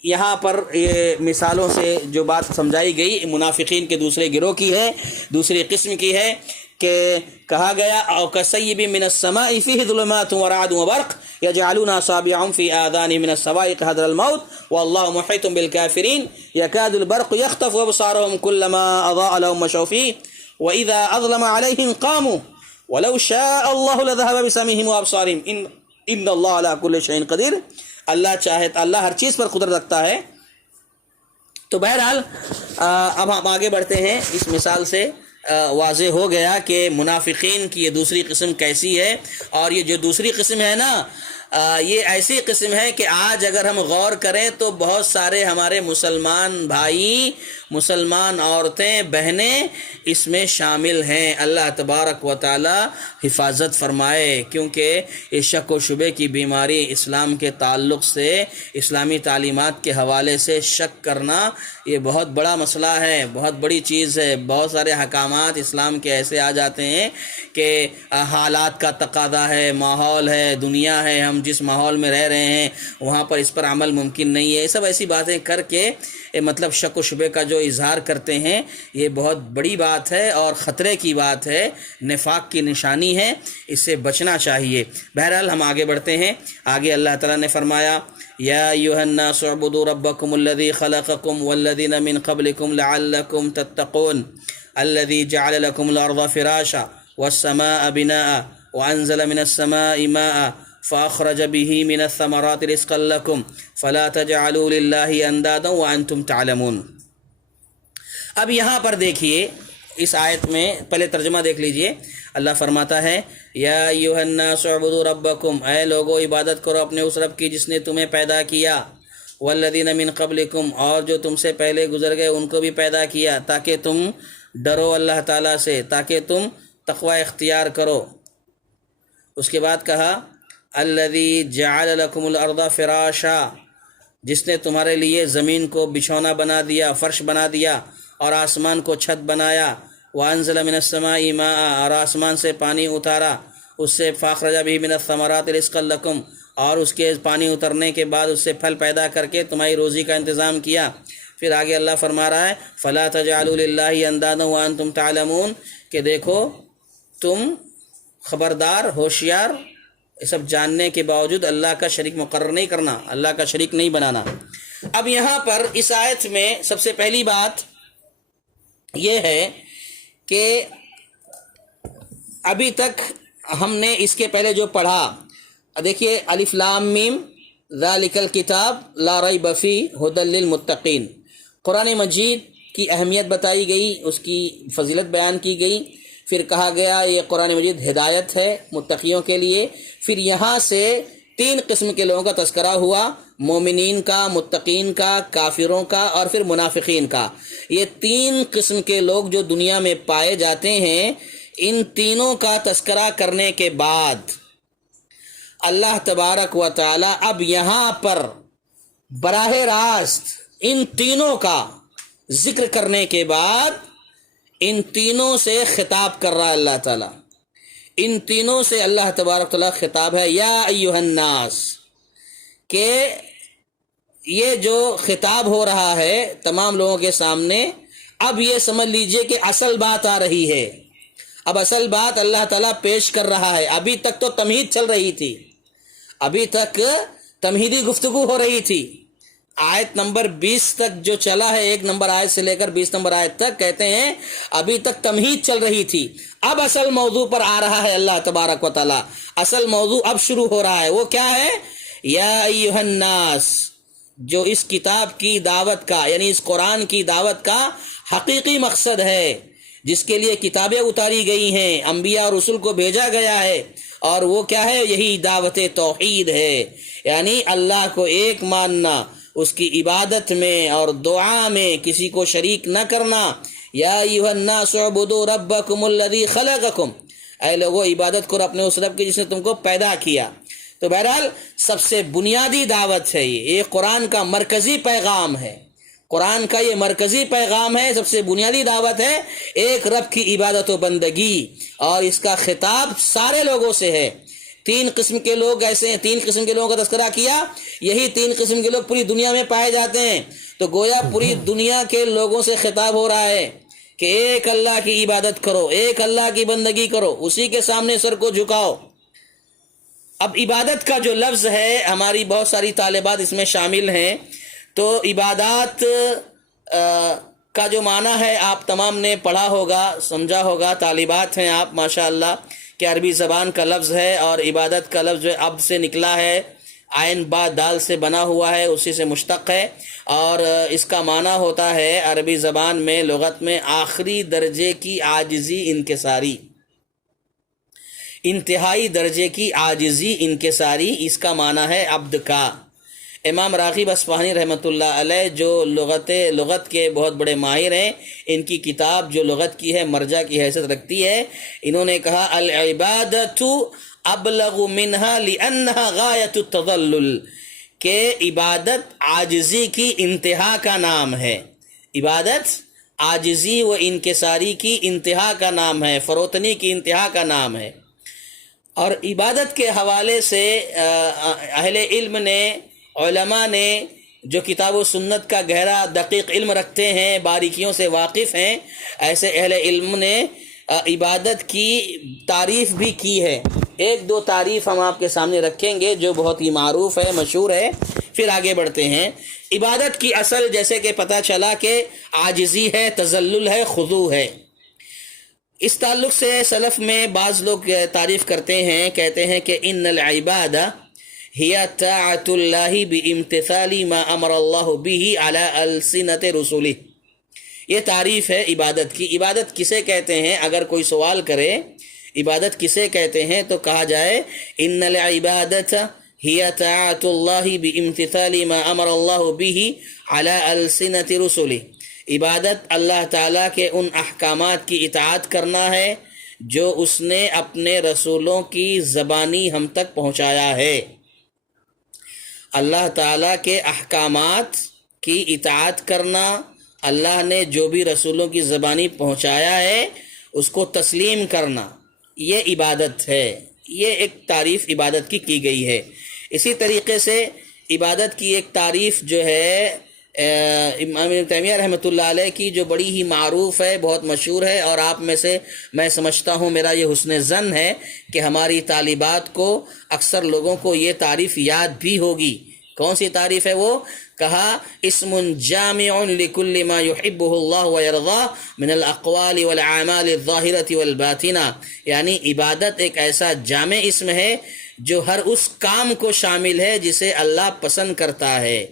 یہاں پر یہ مثالوں سے جو بات سمجھائی گئی منافقین کے دوسرے گروہ کی ہے, دوسری قسم کی ہے کہ کہا گیا او کصیب من السماء فیہ ظلمات ورعد وبرق یجعلون اصابعهم فی آذانهم من الصواعق حذر الموت واللہ محیط بالکافرین یکاد البرق یخطف ابصارهم كلما اضاء لهم مشوا فیہ واذا اظلم علیہم قاموا ولو شاء اللہ لذهب بسمعهم وابصارهم ان اللہ علی کل شیء قدیر. اللہ چاہے تو اللہ ہر چیز پر قدرت رکھتا ہے. تو بہرحال اب ہم آگے بڑھتے ہیں. اس مثال سے واضح ہو گیا کہ منافقین کی یہ دوسری قسم کیسی ہے, اور یہ جو دوسری قسم ہے نا یہ ایسی قسم ہے کہ آج اگر ہم غور کریں تو بہت سارے ہمارے مسلمان بھائی, مسلمان عورتیں, بہنیں اس میں شامل ہیں. اللہ تبارک و تعالی حفاظت فرمائے, کیونکہ یہ شک و شبے کی بیماری اسلام کے تعلق سے, اسلامی تعلیمات کے حوالے سے شک کرنا یہ بہت بڑا مسئلہ ہے, بہت بڑی چیز ہے. بہت سارے احکامات اسلام کے ایسے آ جاتے ہیں کہ حالات کا تقاضا ہے, ماحول ہے, دنیا ہے, ہم جس ماحول میں رہ رہے ہیں وہاں پر اس پر عمل ممکن نہیں ہے. یہ سب ایسی باتیں کر کے مطلب شک و شبے کا جو اظہار کرتے ہیں یہ بہت بڑی بات ہے اور خطرے کی بات ہے, نفاق کی نشانی ہے, اس سے بچنا چاہیے. بہرحال ہم آگے بڑھتے ہیں. آگے اللہ تعالیٰ نے فرمایا یا ایھا الناس اعبدوا ربکم الذی خلقکم والذین من قبلکم لعلکم تتقون الذی جعل لکم الارض فراشا والسماء بناء وانزل من السماء ماء فاخرج به من الثمرات رزقا لكم فلا تجعلوا لله اندادا وانتم تعلمون. اب یہاں پر دیکھیے اس آیت میں پہلے ترجمہ دیکھ لیجئے. اللہ فرماتا ہے یا ایھا الناس اعبدوا ربکم, اے لوگو عبادت کرو اپنے اس رب کی جس نے تمہیں پیدا کیا, والذین من قبلکم, اور جو تم سے پہلے گزر گئے ان کو بھی پیدا کیا, تاکہ تم ڈرو اللہ تعالیٰ سے, تاکہ تم تقوی اختیار کرو. اس کے بعد کہا الذی جعل لکم الارض فراشا, جس نے تمہارے لیے زمین کو بچھونا بنا دیا, فرش بنا دیا, اور آسمان کو چھت بنایا. وانزل من السماء ماء, اور آسمان سے پانی اتارا, اس سے فاخرج به من الثمرات رزقا لکم, اور اس کے پانی اترنے کے بعد اس سے پھل پیدا کر کے تمہاری روزی کا انتظام کیا. پھر آگے اللہ فرما رہا ہے فلا تجعلوا للہ اندادا وانتم تعلمون, کہ دیکھو تم خبردار, ہوشیار, یہ سب جاننے کے باوجود اللہ کا شریک مقرر نہیں کرنا, اللہ کا شریک نہیں بنانا. اب یہاں پر اس آیت میں سب سے پہلی بات یہ ہے کہ ابھی تک ہم نے اس کے پہلے جو پڑھا, دیکھیے الف لام میم ذالک الکتاب لا ریب فیہ ھدی للمتقین, قرآن مجید کی اہمیت بتائی گئی, اس کی فضیلت بیان کی گئی. پھر کہا گیا یہ قرآن مجید ہدایت ہے متقیوں کے لیے. پھر یہاں سے تین قسم کے لوگوں کا تذکرہ ہوا, مومنین کا, متقین کا, کافروں کا, اور پھر منافقین کا. یہ تین قسم کے لوگ جو دنیا میں پائے جاتے ہیں, ان تینوں کا تذکرہ کرنے کے بعد اللہ تبارک و تعالی اب یہاں پر براہ راست ان تینوں کا ذکر کرنے کے بعد ان تینوں سے خطاب کر رہا ہے اللہ تعالیٰ، ان تینوں سے اللہ تبارک تعالیٰ خطاب ہے، یا ایھا الناس، کہ یہ جو خطاب ہو رہا ہے تمام لوگوں کے سامنے، اب یہ سمجھ لیجئے کہ اصل بات آ رہی ہے، اب اصل بات اللہ تعالیٰ پیش کر رہا ہے۔ ابھی تک تو تمہید چل رہی تھی، ابھی تک تمہیدی گفتگو ہو رہی تھی، آیت نمبر 20 تک جو چلا ہے، 1 نمبر آیت سے لے کر 20 نمبر آیت تک، کہتے ہیں ابھی تک تمہید چل رہی تھی، اب اصل موضوع پر آ رہا ہے اللہ تبارک و تعالی، اصل موضوع اب شروع ہو رہا ہے۔ وہ کیا ہے؟ یا ایھا الناس، جو اس کتاب کی دعوت کا، یعنی اس قرآن کی دعوت کا حقیقی مقصد ہے، جس کے لیے کتابیں اتاری گئی ہیں، انبیاء اور رسول کو بھیجا گیا ہے، اور وہ کیا ہے؟ یہی دعوت توحید ہے، یعنی اللہ کو ایک ماننا، اس کی عبادت میں اور دعا میں کسی کو شریک نہ کرنا۔ یا ایھا الناس اعبدوا ربکم الذی خلقکم، اے لوگو عبادت کرو اپنے اس رب کی جس نے تم کو پیدا کیا۔ تو بہرحال سب سے بنیادی دعوت ہے یہ قرآن کا مرکزی پیغام ہے، قرآن کا یہ مرکزی پیغام ہے، سب سے بنیادی دعوت ہے ایک رب کی عبادت و بندگی، اور اس کا خطاب سارے لوگوں سے ہے۔ 3 قسم کے لوگ ایسے ہیں، 3 قسم کے لوگوں کا تذکرہ کیا، یہی 3 قسم کے لوگ پوری دنیا میں پائے جاتے ہیں، تو گویا پوری دنیا کے لوگوں سے خطاب ہو رہا ہے کہ ایک اللہ کی عبادت کرو، ایک اللہ کی بندگی کرو، اسی کے سامنے سر کو جھکاؤ۔ اب عبادت کا جو لفظ ہے، ہماری بہت ساری طالبات اس میں شامل ہیں، تو عبادات کا جو معنی ہے آپ تمام نے پڑھا ہوگا، سمجھا ہوگا، طالبات ہیں آپ ماشاءاللہ، کہ عربی زبان کا لفظ ہے، اور عبادت کا لفظ جو اب سے نکلا ہے، عین با دال سے بنا ہوا ہے، اسی سے مشتق ہے، اور اس کا معنی ہوتا ہے عربی زبان میں، لغت میں، آخری درجے کی عاجزی انکساری، انتہائی درجے کی عاجزی انکساری، اس کا معنی ہے عبد کا۔ امام راغب اصفہانی رحمۃ اللہ علیہ جو لغت کے بہت بڑے ماہر ہیں، ان کی کتاب جو لغت کی ہے مرجع کی حیثیت رکھتی ہے، انہوں نے کہا العبادۃ ابلغ منہا لانہا غایۃ التذلل، کہ عبادت عاجزی کی انتہا کا نام ہے، عبادت عاجزی و انکساری کی انتہا کا نام ہے، فروتنی کی انتہا کا نام ہے۔ اور عبادت کے حوالے سے اہل علم نے، علماء نے، جو کتاب و سنت کا گہرا دقیق علم رکھتے ہیں، باریکیوں سے واقف ہیں، ایسے اہل علم نے عبادت کی تعریف بھی کی ہے۔ 1-2 تعریف ہم آپ کے سامنے رکھیں گے جو بہت ہی معروف ہے، مشہور ہے، پھر آگے بڑھتے ہیں۔ عبادت کی اصل جیسے کہ پتہ چلا کہ عاجزی ہے، تذلل ہے، خضوع ہے۔ اس تعلق سے سلف میں بعض لوگ تعریف کرتے ہیں، کہتے ہیں کہ ان العبادہ ہی طاعت اللہ بامتثال ما امر اللہ به علی السنۃ رسولہ، یہ تعریف ہے عبادت کی۔ عبادت کسے کہتے ہیں؟ اگر کوئی سوال کرے عبادت کسے کہتے ہیں تو کہا جائے ان العبادۃ ہی طاعت اللہ بامتثال ما امر اللہ به علی السنۃ رسولہ، عبادت اللہ تعالیٰ کے ان احکامات کی اطاعت کرنا ہے جو اس نے اپنے رسولوں کی زبانی ہم تک پہنچایا ہے۔ اللہ تعالیٰ کے احکامات کی اطاعت کرنا، اللہ نے جو بھی رسولوں کی زبانی پہنچایا ہے اس کو تسلیم کرنا، یہ عبادت ہے۔ یہ ایک تعریف عبادت کی گئی ہے۔ اسی طریقے سے عبادت کی ایک تعریف جو ہے امام ابن تیمیہ رحمۃ اللہ علیہ کی، جو بڑی ہی معروف ہے، بہت مشہور ہے، اور آپ میں سے میں سمجھتا ہوں، میرا یہ حسن ظن ہے کہ ہماری طالبات کو، اکثر لوگوں کو یہ تعریف یاد بھی ہوگی۔ کون سی تعریف ہے وہ؟ کہا اسم جامع لکل ما یحبہ اللہ ویرضاہ من الاقوال والاعمال الظاہرۃ والباطنہ، یعنی عبادت ایک ایسا جامع اسم ہے جو ہر اس کام کو شامل ہے جسے اللہ پسند کرتا ہے،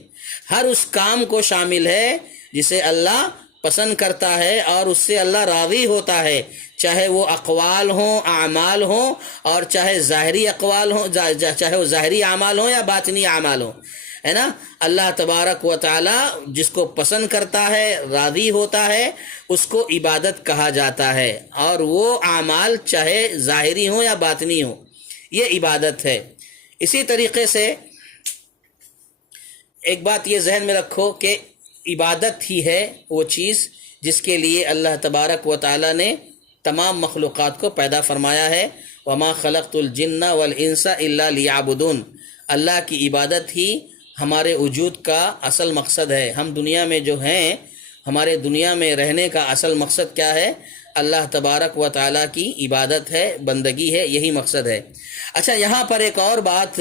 ہر اس کام کو شامل ہے جسے اللہ پسند کرتا ہے اور اس سے اللہ راضی ہوتا ہے، چاہے وہ اقوال ہوں، اعمال ہوں، اور چاہے ظاہری اقوال ہوں، چاہے وہ ظاہری اعمال ہوں یا باطنی اعمال ہوں، ہے نا۔ اللہ تبارک و تعالی جس کو پسند کرتا ہے، راضی ہوتا ہے، اس کو عبادت کہا جاتا ہے، اور وہ اعمال چاہے ظاہری ہوں یا باطنی ہوں، یہ عبادت ہے۔ اسی طریقے سے ایک بات یہ ذہن میں رکھو کہ عبادت ہی ہے وہ چیز جس کے لیے اللہ تبارک و تعالیٰ نے تمام مخلوقات کو پیدا فرمایا ہے۔ وما خلقت الجن والانس الا لیعبدون، اللہ کی عبادت ہی ہمارے وجود کا اصل مقصد ہے۔ ہم دنیا میں جو ہیں، ہمارے دنیا میں رہنے کا اصل مقصد کیا ہے؟ اللہ تبارک و تعالیٰ کی عبادت ہے، بندگی ہے، یہی مقصد ہے۔ اچھا، یہاں پر ایک اور بات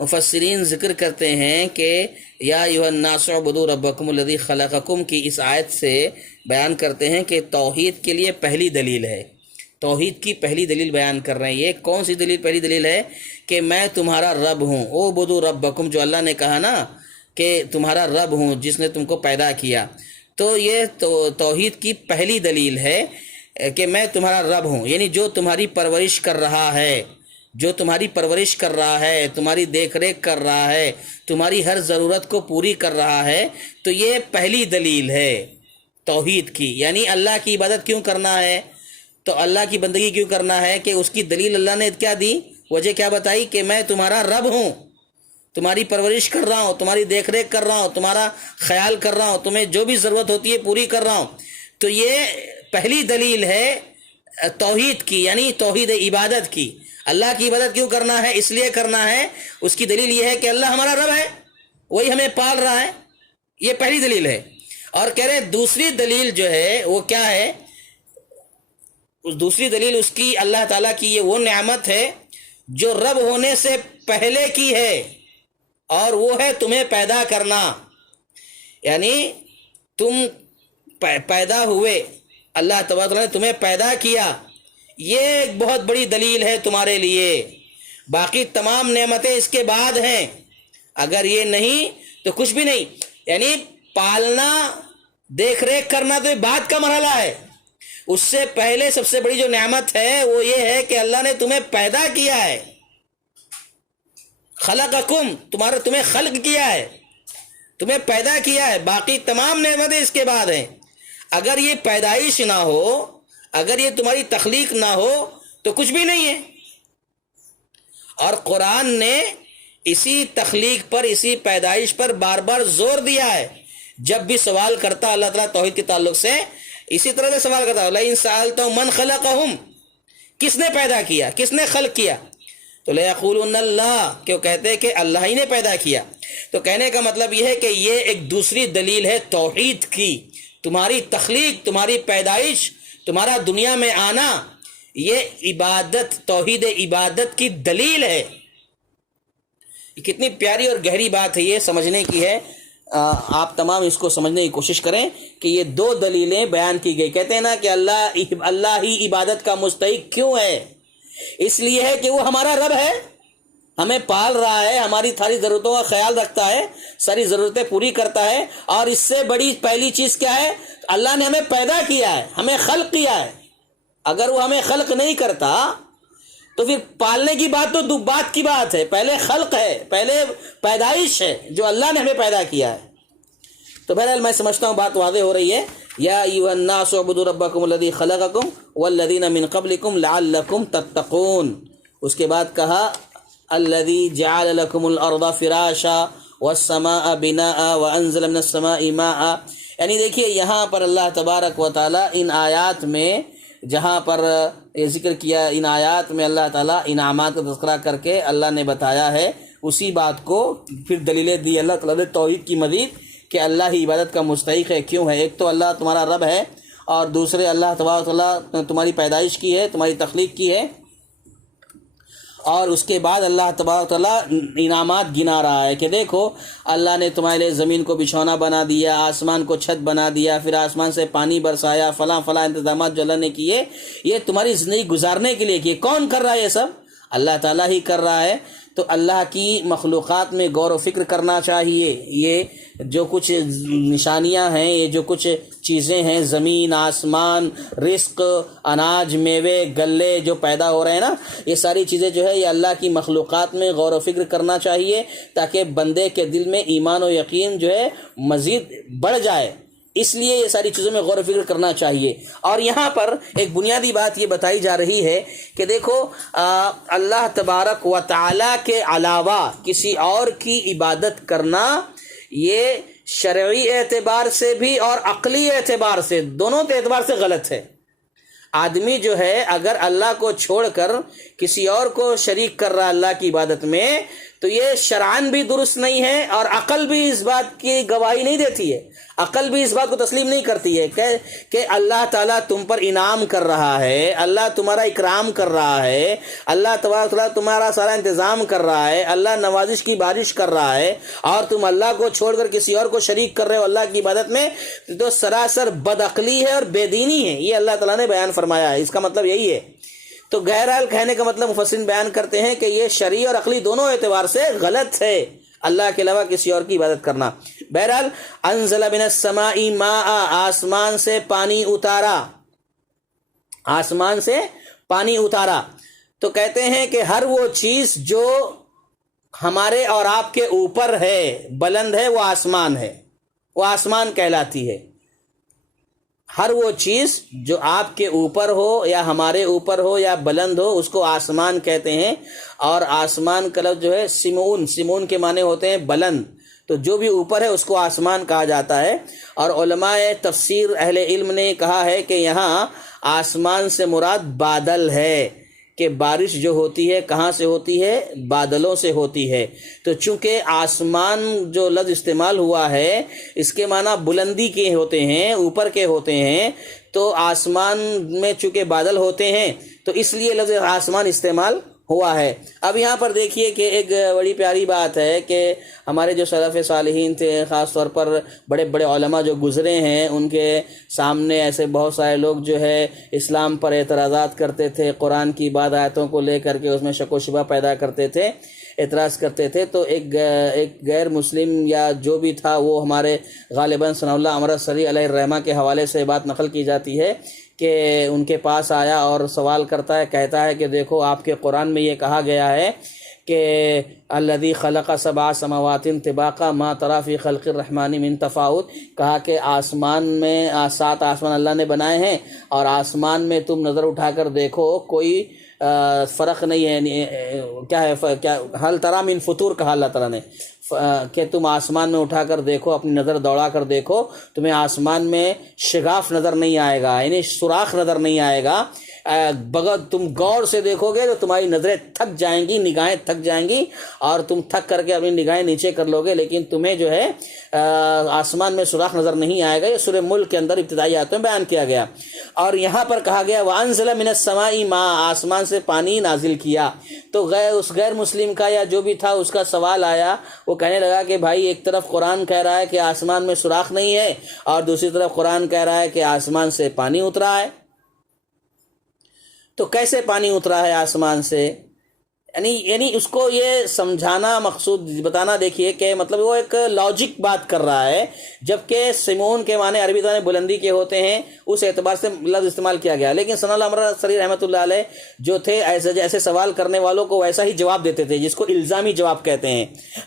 مفسرین ذکر کرتے ہیں کہ یا ایھا الناس اعبدوا ربکم الذی خلقکم کی اس آیت سے بیان کرتے ہیں کہ توحید کے لیے پہلی دلیل ہے، توحید کی پہلی دلیل بیان کر رہے ہیں۔ یہ کون سی دلیل؟ پہلی دلیل ہے کہ میں تمہارا رب ہوں، اعبدوا ربکم، جو اللہ نے کہا نا کہ تمہارا رب ہوں جس نے تم کو پیدا کیا، تو یہ توحید کی پہلی دلیل ہے کہ میں تمہارا رب ہوں، یعنی جو تمہاری پرورش کر رہا ہے، جو تمہاری پرورش کر رہا ہے، تمہاری دیکھ ریکھ کر رہا ہے، تمہاری ہر ضرورت کو پوری کر رہا ہے، تو یہ پہلی دلیل ہے توحید کی۔ یعنی اللہ کی عبادت کیوں کرنا ہے؟ تو اللہ کی بندگی کیوں کرنا ہے کہ اس کی دلیل اللہ نے کیا دی، وجہ کیا بتائی کہ میں تمہارا رب ہوں، تمہاری پرورش کر رہا ہوں، تمہاری دیکھ ریکھ کر رہا ہوں، تمہارا خیال کر رہا ہوں، تمہیں جو بھی ضرورت ہوتی ہے پوری کر رہا ہوں۔ تو یہ پہلی دلیل ہے توحید کی، یعنی توحید عبادت کی۔ اللہ کی عبادت کیوں کرنا ہے؟ اس لیے کرنا ہے، اس کی دلیل یہ ہے کہ اللہ ہمارا رب ہے، وہی ہمیں پال رہا ہے، یہ پہلی دلیل ہے۔ اور کہہ رہے دوسری دلیل جو ہے وہ کیا ہے؟ اس دوسری دلیل اس کی اللہ تعالیٰ کی یہ وہ نعمت ہے جو رب ہونے سے پہلے کی ہے، اور وہ ہے تمہیں پیدا کرنا۔ یعنی تم پیدا ہوئے، اللہ تبارک نے تمہیں پیدا کیا، یہ ایک بہت بڑی دلیل ہے تمہارے لیے۔ باقی تمام نعمتیں اس کے بعد ہیں، اگر یہ نہیں تو کچھ بھی نہیں۔ یعنی پالنا، دیکھ ریکھ کرنا تو یہ بعد کا مرحلہ ہے، اس سے پہلے سب سے بڑی جو نعمت ہے وہ یہ ہے کہ اللہ نے تمہیں پیدا کیا ہے، خلقکم، تمہیں خلق کیا ہے، تمہیں پیدا کیا ہے۔ باقی تمام نعمتیں اس کے بعد ہیں۔ اگر یہ پیدائش نہ ہو، اگر یہ تمہاری تخلیق نہ ہو تو کچھ بھی نہیں ہے۔ اور قرآن نے اسی تخلیق پر، اسی پیدائش پر بار بار زور دیا ہے۔ جب بھی سوال کرتا اللہ تعالیٰ توحید کے تعلق سے، اسی طرح سے سوال کرتا ہے، لئن سألتهم من خلقهم، کس نے پیدا کیا، کس نے خلق کیا؟ تو لیقولن اللہ، کیوں کہتے ہیں کہ اللہ ہی نے پیدا کیا۔ تو کہنے کا مطلب یہ ہے کہ یہ ایک دوسری دلیل ہے توحید کی۔ تمہاری تخلیق، تمہاری پیدائش، تمہارا دنیا میں آنا، یہ عبادت، توحید عبادت کی دلیل ہے۔ کتنی پیاری اور گہری بات ہے، یہ سمجھنے کی ہے۔ آپ تمام اس کو سمجھنے کی کوشش کریں کہ یہ دو دلیلیں بیان کی گئی۔ کہتے ہیں نا کہ اللہ ہی عبادت کا مستحق کیوں ہے؟ اس لیے ہے کہ وہ ہمارا رب ہے، ہمیں پال رہا ہے، ہماری ساری ضرورتوں کا خیال رکھتا ہے، ساری ضرورتیں پوری کرتا ہے۔ اور اس سے بڑی پہلی چیز کیا ہے؟ اللہ نے ہمیں پیدا کیا ہے، ہمیں خلق کیا ہے۔ اگر وہ ہمیں خلق نہیں کرتا تو پھر پالنے کی بات تو بات کی بات ہے، پہلے خلق ہے، پہلے پیدائش ہے جو اللہ نے ہمیں پیدا کیا ہے۔ تو بہرحال میں سمجھتا ہوں بات واضح ہو رہی ہے۔ یا ایھا الناس اعبدوا ربکم الذی خلقکم والذین من قبلکم لعلکم تتقون۔ اس کے بعد کہا الذی جعل لکم الارض فراشا والسماء بناء وانزل من السماء ماء۔ یعنی دیکھیے یہاں پر اللہ تبارک و تعالی ان آیات میں جہاں پر یہ ذکر کیا، ان آیات میں اللہ تعالیٰ انعامات کا تذکرہ کر کے اللہ نے بتایا ہے، اسی بات کو پھر دلیلیں دی اللہ تعالیٰ نے توحید کی مزید کہ اللہ ہی عبادت کا مستحق ہے۔ کیوں ہے؟ ایک تو اللہ تمہارا رب ہے، اور دوسرے اللہ تبارک و تعالیٰ تمہاری پیدائش کی ہے، تمہاری تخلیق کی ہے، اور اس کے بعد اللہ تبارک و تعالیٰ انعامات گنا رہا ہے کہ دیکھو اللہ نے تمہارے لیے زمین کو بچھونا بنا دیا، آسمان کو چھت بنا دیا، پھر آسمان سے پانی برسایا، فلاں فلاں انتظامات جو اللہ نے کیے، یہ تمہاری زندگی گزارنے کے لیے کیے۔ کون کر رہا ہے یہ سب؟ اللہ تعالیٰ ہی کر رہا ہے۔ تو اللہ کی مخلوقات میں غور و فکر کرنا چاہیے۔ یہ جو کچھ نشانیاں ہیں، یہ جو کچھ چیزیں ہیں، زمین، آسمان، رزق، اناج، میوے، گلے جو پیدا ہو رہے ہیں نا، یہ ساری چیزیں جو ہے یہ اللہ کی مخلوقات میں غور و فکر کرنا چاہیے، تاکہ بندے کے دل میں ایمان و یقین جو ہے مزید بڑھ جائے۔ اس لیے یہ ساری چیزوں میں غور و فکر کرنا چاہیے۔ اور یہاں پر ایک بنیادی بات یہ بتائی جا رہی ہے کہ دیکھو اللہ تبارک و تعالی کے علاوہ کسی اور کی عبادت کرنا یہ شرعی اعتبار سے بھی اور عقلی اعتبار سے، دونوں اعتبار سے غلط ہے۔ آدمی جو ہے اگر اللہ کو چھوڑ کر کسی اور کو شریک کر رہا اللہ کی عبادت میں، تو یہ شرعاً بھی درست نہیں ہے، اور عقل بھی اس بات کی گواہی نہیں دیتی ہے، عقل بھی اس بات کو تسلیم نہیں کرتی ہے کہ اللہ تعالیٰ تم پر انعام کر رہا ہے، اللہ تمہارا اکرام کر رہا ہے، اللہ تعالیٰ تمہارا سارا انتظام کر رہا ہے، اللہ نوازش کی بارش کر رہا ہے، اور تم اللہ کو چھوڑ کر کسی اور کو شریک کر رہے ہو اللہ کی عبادت میں، تو سراسر بدعقلی ہے اور بے دینی ہے۔ یہ اللہ تعالیٰ نے بیان فرمایا ہے، اس کا مطلب یہی ہے۔ تو بہرحال کہنے کا مطلب مفسرین بیان کرتے ہیں کہ یہ شرعی اور عقلی دونوں اعتبار سے غلط ہے، اللہ کے علاوہ کسی اور کی عبادت کرنا۔ بہرحال انزل من السماء ماء، آسمان سے پانی اتارا، آسمان سے پانی اتارا۔ تو کہتے ہیں کہ ہر وہ چیز جو ہمارے اور آپ کے اوپر ہے، بلند ہے، وہ آسمان ہے، وہ آسمان کہلاتی ہے۔ ہر وہ چیز جو آپ کے اوپر ہو یا ہمارے اوپر ہو یا بلند ہو، اس کو آسمان کہتے ہیں۔ اور آسمان کا لفظ جو ہے سمون کے معنی ہوتے ہیں بلند، تو جو بھی اوپر ہے اس کو آسمان کہا جاتا ہے۔ اور علماء تفسیر اہل علم نے کہا ہے کہ یہاں آسمان سے مراد بادل ہے، کہ بارش جو ہوتی ہے کہاں سے ہوتی ہے؟ بادلوں سے ہوتی ہے۔ تو چونکہ آسمان جو لفظ استعمال ہوا ہے اس کے معنی بلندی کے ہوتے ہیں، اوپر کے ہوتے ہیں، تو آسمان میں چونکہ بادل ہوتے ہیں تو اس لیے لفظ آسمان استعمال ہوا ہے۔ اب یہاں پر دیکھیے کہ ایک بڑی پیاری بات ہے کہ ہمارے جو سلف صالحین تھے، خاص طور پر بڑے بڑے علماء جو گزرے ہیں، ان کے سامنے ایسے بہت سارے لوگ جو ہے اسلام پر اعتراضات کرتے تھے، قرآن کی بعض آیتوں کو لے کر کے اس میں شک و شبہ پیدا کرتے تھے، اعتراض کرتے تھے۔ تو ایک غیر مسلم یا جو بھی تھا، وہ ہمارے غالباً ثناء اللہ امرتسری علیہ الرحمہ کے حوالے سے بات نقل کی جاتی ہے کہ ان کے پاس آیا اور سوال کرتا ہے، کہتا ہے کہ دیکھو آپ کے قرآن میں یہ کہا گیا ہے کہ الذی خلق سبع سماوات طباقا ما تری فی خلق الرحمن من تفاوت، کہا کہ آسمان میں 7 آسمان اللہ نے بنائے ہیں، اور آسمان میں تم نظر اٹھا کر دیکھو کوئی فرق نہیں ہے، کیا ہے حل تری من فطور کہا اللہ تعالیٰ نے، کہ تم آسمان میں اٹھا کر دیکھو، اپنی نظر دوڑا کر دیکھو، تمہیں آسمان میں شگاف نظر نہیں آئے گا، یعنی سوراخ نظر نہیں آئے گا، بغیر تم غور سے دیکھو گے تو تمہاری نظریں تھک جائیں گی، نگاہیں تھک جائیں گی، اور تم تھک کر کے اپنی نگاہیں نیچے کر لو گے، لیکن تمہیں جو ہے آسمان میں سوراخ نظر نہیں آئے گا۔ یہ سورہ ملک کے اندر ابتدائی آیتوں میں بیان کیا گیا۔ اور یہاں پر کہا گیا وَأَنزَلَ مِنَ السَّمَاءِ مَاءً، آسمان سے پانی نازل کیا۔ تو اس غیر مسلم کا یا جو بھی تھا اس کا سوال آیا، وہ کہنے لگا کہ بھائی ایک طرف قرآن کہہ رہا ہے کہ آسمان میں سوراخ نہیں ہے، اور دوسری طرف قرآن کہہ رہا ہے کہ آسمان سے پانی اترا ہے، تو کیسے پانی اترا ہے آسمان سے؟ یعنی اس کو یہ سمجھانا مقصود بتانا، دیکھیے کہ مطلب وہ ایک لاجک بات کر رہا ہے، جبکہ سمون کے معنی عربی زبان میں بلندی کے ہوتے ہیں، اس اعتبار سے لفظ استعمال کیا گیا۔ لیکن ثناء اللہ امرتسری رحمۃ اللہ علیہ جو تھے، ایسے سوال کرنے والوں کو ویسا ہی جواب دیتے تھے، جس کو الزامی جواب کہتے ہیں،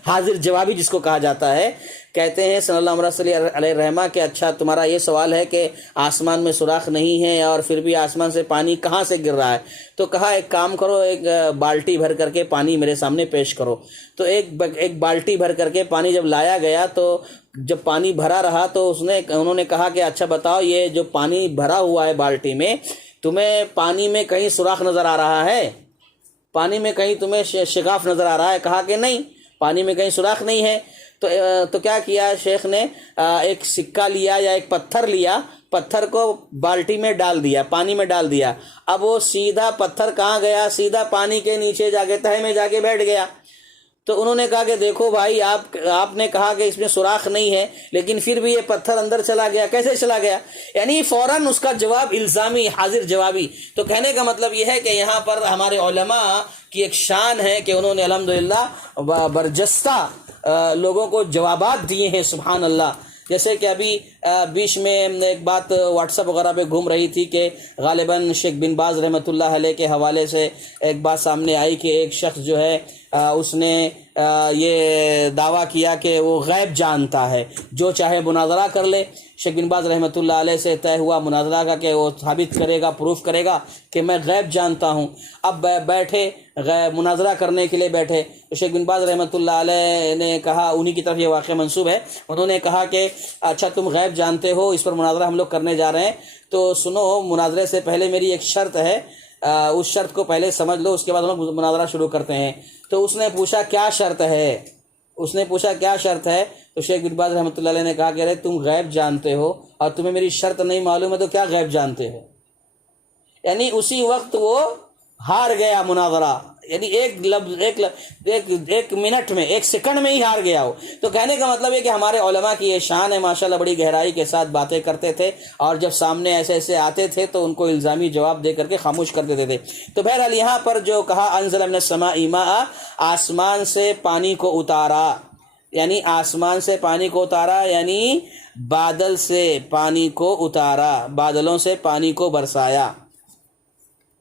حاضر جوابی جس کو کہا جاتا ہے۔ کہتے ہیں ثناء اللہ امرتسری علیہ الرحمہ کہ اچھا تمہارا یہ سوال ہے کہ آسمان میں سوراخ نہیں ہے اور پھر بھی آسمان سے پانی کہاں سے گر رہا ہے، تو کہا ایک کام کرو، ایک بالٹی بھر کر کے پانی میرے سامنے پیش کرو۔ تو ایک بالٹی بھر کر کے پانی جب لایا گیا، تو جب پانی بھرا رہا تو انہوں نے کہا کہ اچھا بتاؤ، یہ جو پانی بھرا ہوا ہے بالٹی میں، تمہیں پانی میں کہیں سوراخ نظر آ رہا ہے؟ پانی میں کہیں تمہیں شگاف نظر آ رہا ہے؟ کہا کہ نہیں، پانی میں کہیں سوراخ نہیں ہے۔ تو کیا کیا شیخ نے؟ ایک سکہ لیا یا ایک پتھر لیا، پتھر کو بالٹی میں ڈال دیا، پانی میں ڈال دیا۔ اب وہ سیدھا پتھر کہاں گیا؟ سیدھا پانی کے نیچے جا کے تہہ میں جا کے بیٹھ گیا۔ تو انہوں نے کہا کہ دیکھو بھائی، آپ نے کہا کہ اس میں سوراخ نہیں ہے، لیکن پھر بھی یہ پتھر اندر چلا گیا، کیسے چلا گیا؟ یعنی فوراً اس کا جواب الزامی، حاضر جوابی۔ تو کہنے کا مطلب یہ ہے کہ یہاں پر ہمارے علماء کی ایک شان ہے کہ انہوں نے الحمدللہ برجستہ لوگوں کو جوابات دیے ہیں، سبحان اللہ۔ جیسے کہ ابھی بیچ میں ایک بات واٹس ایپ وغیرہ پہ گھوم رہی تھی کہ غالباً شیخ بن باز رحمۃ اللہ علیہ کے حوالے سے ایک بات سامنے آئی کہ ایک شخص جو ہے اس نے یہ دعویٰ کیا کہ وہ غیب جانتا ہے، جو چاہے مناظرہ کر لے، شیخ بن باز رحمۃ اللہ علیہ سے طے ہوا مناظرہ کا کہ وہ ثابت کرے گا، پروف کرے گا کہ میں غیب جانتا ہوں۔ اب بیٹھے مناظرہ کرنے کے لیے بیٹھے تو شیخ بن باز رحمۃ اللہ علیہ نے کہا، انہی کی طرف یہ واقعہ منسوب ہے، انہوں نے کہا کہ اچھا تم غیب جانتے ہو، اس پر مناظرہ ہم لوگ کرنے جا رہے ہیں، تو سنو مناظرے سے پہلے میری ایک شرط ہے، اس شرط کو پہلے سمجھ لو، اس کے بعد ہم لوگ مناظرہ شروع کرتے ہیں۔ تو اس نے پوچھا کیا شرط ہے، تو شیخ بن باز رحمۃ اللہ علیہ نے کہا کہ ارے تم غیب جانتے ہو اور تمہیں میری شرط نہیں معلوم ہے تو کیا غیب جانتے ہو؟ یعنی اسی وقت وہ ہار گیا مناظرہ، یعنی ایک منٹ میں، ایک سیکنڈ میں ہی ہار گیا ہو۔ تو کہنے کا مطلب ہے کہ ہمارے علماء کی یہ شان ہے، ماشاءاللہ بڑی گہرائی کے ساتھ باتیں کرتے تھے، اور جب سامنے ایسے ایسے آتے تھے تو ان کو الزامی جواب دے کر کے خاموش کر دیتے تھے۔ تو بہرحال یہاں پر جو کہا انزل من السماء ماء، آسمان سے پانی کو اتارا، یعنی آسمان سے پانی کو اتارا، یعنی بادل سے پانی کو اتارا، بادلوں سے پانی کو برسایا۔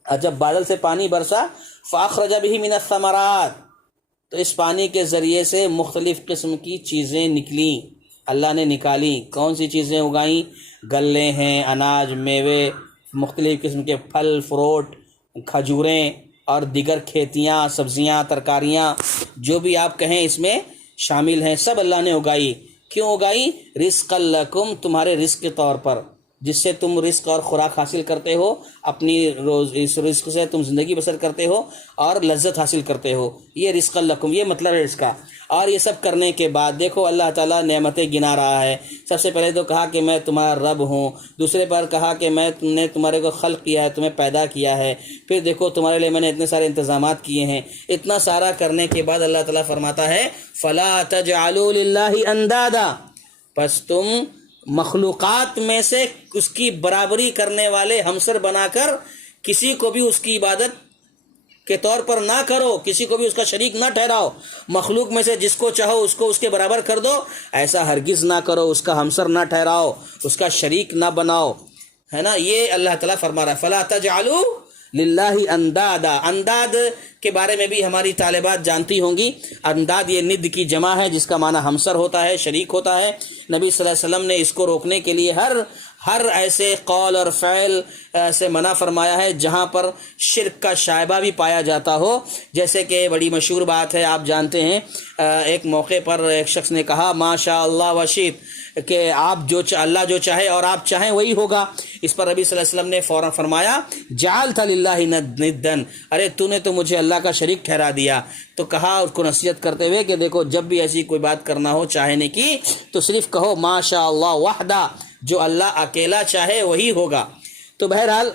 جب بادل سے پانی برسا فاخرج به من الثمرات، تو اس پانی کے ذریعے سے مختلف قسم کی چیزیں نکلیں، اللہ نے نکالی۔ کون سی چیزیں اگائیں؟ غلے ہیں، اناج، میوے، مختلف قسم کے پھل فروٹ، کھجوریں اور دیگر کھیتیاں، سبزیاں، ترکاریاں، جو بھی آپ کہیں اس میں شامل ہیں، سب اللہ نے اگائی۔ کیوں اگائی؟ رزقا لکم، تمہارے رزق کے طور پر، جس سے تم رزق اور خوراک حاصل کرتے ہو، اپنی اس رزق سے تم زندگی بسر کرتے ہو اور لذت حاصل کرتے ہو، یہ رزق لکم، یہ مطلب ہے اس کا۔ اور یہ سب کرنے کے بعد دیکھو اللہ تعالیٰ نعمتیں گنا رہا ہے۔ سب سے پہلے تو کہا کہ میں تمہارا رب ہوں، دوسرے پر کہا کہ تم نے تمہارے کو خلق کیا ہے، تمہیں پیدا کیا ہے، پھر دیکھو تمہارے لیے میں نے اتنے سارے انتظامات کیے ہیں۔ اتنا سارا کرنے کے بعد اللہ تعالیٰ فرماتا ہے فَلَا تَجْعَلُوا لِلَّهِ أَنْدَادًا، پس تم مخلوقات میں سے اس کی برابری کرنے والے ہمسر بنا کر کسی کو بھی اس کی عبادت کے طور پر نہ کرو، کسی کو بھی اس کا شریک نہ ٹھہراؤ۔ مخلوق میں سے جس کو چاہو اس کو اس کے برابر کر دو، ایسا ہرگز نہ کرو، اس کا ہمسر نہ ٹھہراؤ، اس کا شریک نہ بناؤ، ہے نا۔ یہ اللہ تعالیٰ فرما رہا ہے فَلَا تَجْعَلُوا لِلَّهِ أَنْدَادًا۔ انداد کے بارے میں بھی ہماری طالبات جانتی ہوں گی۔ انداد یہ ند کی جمع ہے، جس کا معنی ہمسر ہوتا ہے، شریک ہوتا ہے۔ نبی صلی اللہ علیہ وسلم نے اس کو روکنے کے لیے ہر ایسے قول اور فعل سے منع فرمایا ہے جہاں پر شرک کا شائبہ بھی پایا جاتا ہو۔ جیسے کہ بڑی مشہور بات ہے، آپ جانتے ہیں، ایک موقع پر ایک شخص نے کہا ما شاء اللہ و شئت، کہ آپ اللہ جو چاہے اور آپ چاہیں وہی ہوگا۔ اس پر نبی صلی اللہ علیہ وسلم نے فوراً فرمایا جعلت للہ ندًا، ارے تو نے تو مجھے اللہ کا شریک ٹھہرا دیا۔ تو کہا اس کو نصیحت کرتے ہوئے کہ دیکھو جب بھی ایسی کوئی بات کرنا ہو چاہنے کی تو صرف کہو ما شاء اللہ وحدہ، جو اللہ اکیلا چاہے وہی ہوگا۔ تو بہرحال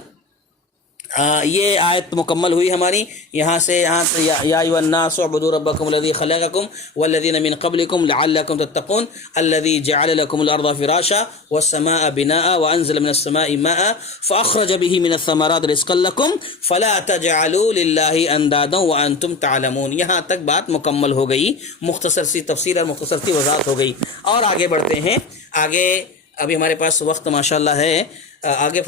یہ آیت مکمل ہوئی ہماری یہاں سے یا ایھا الناس اعبدوا ربکم الذی خلقکم والذین من قبلکم لعلکم تتقون الذی جعل لکم الارض فراشا والسماء بناء وانزل من السماء ماء فاخرج به من الثمرات رزقا لکم فلا تجعلوا للہ اندادا وانتم تعلمون۔ یہاں تک بات مکمل ہو گئی، مختصر سی تفسیر اور مختصر سی وضاحت ہو گئی۔ اور آگے بڑھتے ہیں، آگے ابھی ہمارے پاس وقت ماشاءاللہ ہے، آگے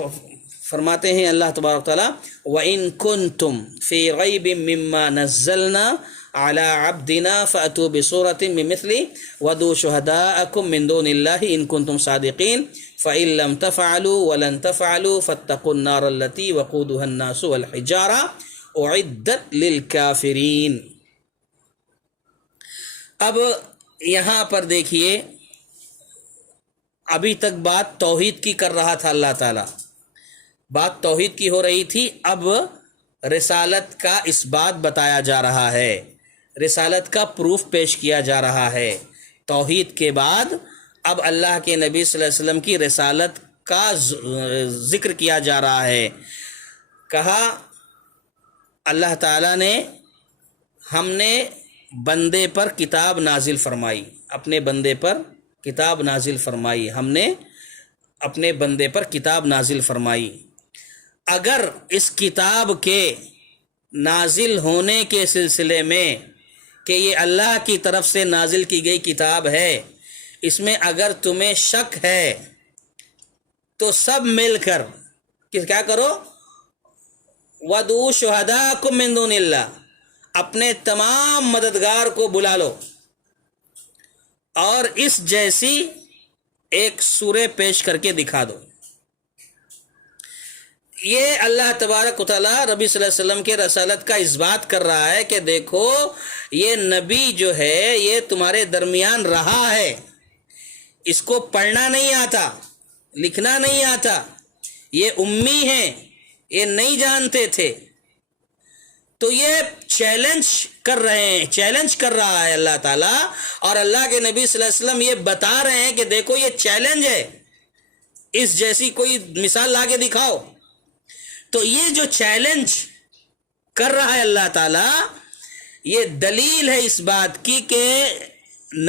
فرماتے ہیں اللہ تبارک و تعالیٰ وَإِن كُنتُمْ فِي رَيْبٍ مِّمَّا نَزَّلْنَا عَلَىٰ عَبْدِنَا فَأْتُوا بِسُورَةٍ مِّن مِّثْلِهِ وَادْعُوا شُهَدَاءَكُم مِّن دُونِ اللَّهِ إِن كُنتُمْ صَادِقِينَ فَإِن لَّمْ تَفْعَلُوا وَلَن تَفْعَلُوا فَاتَّقُوا النَّارَ الَّتِي وَقُودُهَا النَّاسُ وَالْحِجَارَةُ أُعِدَّتْ لِلْكَافِرِينَ۔ اب یہاں پر دیکھیے، ابھی تک بات توحید کی کر رہا تھا اللہ تعالیٰ، بات توحید کی ہو رہی تھی، اب رسالت کا اس بات بتایا جا رہا ہے، رسالت کا پروف پیش کیا جا رہا ہے۔ توحید کے بعد اب اللہ کے نبی صلی اللہ علیہ وسلم کی رسالت کا ذکر کیا جا رہا ہے۔ کہا اللہ تعالیٰ نے ہم نے بندے پر کتاب نازل فرمائی، اپنے بندے پر کتاب نازل فرمائی، ہم نے اپنے بندے پر کتاب نازل فرمائی۔ اگر اس کتاب کے نازل ہونے کے سلسلے میں کہ یہ اللہ کی طرف سے نازل کی گئی کتاب ہے، اس میں اگر تمہیں شک ہے تو سب مل کر کیا کرو؟ وَادْعُوا شُهَدَاءَكُم مِّن دُونِ اللَّهِ، اپنے تمام مددگار کو بلا لو اور اس جیسی ایک سورہ پیش کر کے دکھا دو۔ یہ اللہ تبارک و تعالیٰ نبی صلی اللہ علیہ وسلم کے رسالت کا اس بات کر رہا ہے کہ دیکھو یہ نبی جو ہے یہ تمہارے درمیان رہا ہے، اس کو پڑھنا نہیں آتا، لکھنا نہیں آتا، یہ امی ہیں، یہ نہیں جانتے تھے، تو یہ چیلنج کر رہے ہیں، چیلنج کر رہا ہے اللہ تعالیٰ، اور اللہ کے نبی صلی اللہ علیہ وسلم یہ بتا رہے ہیں کہ دیکھو یہ چیلنج ہے، اس جیسی کوئی مثال لا کے دکھاؤ۔ تو یہ جو چیلنج کر رہا ہے اللہ تعالیٰ، یہ دلیل ہے اس بات کی کہ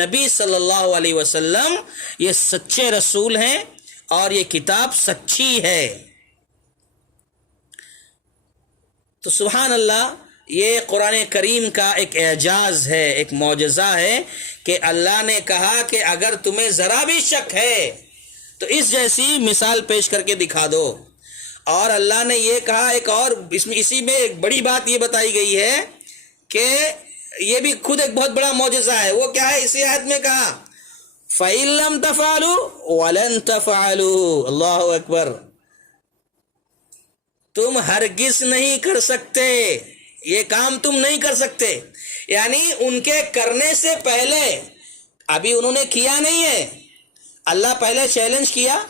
نبی صلی اللہ علیہ وسلم یہ سچے رسول ہیں اور یہ کتاب سچی ہے۔ تو سبحان اللہ، یہ قرآن کریم کا ایک اعجاز ہے، ایک معجزہ ہے کہ اللہ نے کہا کہ اگر تمہیں ذرا بھی شک ہے تو اس جیسی مثال پیش کر کے دکھا دو۔ اور اللہ نے یہ کہا ایک اور اسی میں ایک بڑی بات یہ بتائی گئی ہے کہ یہ بھی خود ایک بہت بڑا معجزہ ہے۔ وہ کیا ہے؟ اسی آیت میں کہا فَإِن لَمْ تَفْعَلُوا وَلَن تَفْعَلُوا، اللہ اکبر، تم ہرگز نہیں کر سکتے، یہ کام تم نہیں کر سکتے، یعنی ان کے کرنے سے پہلے، ابھی انہوں نے کیا نہیں ہے، اللہ پہلے چیلنج کیا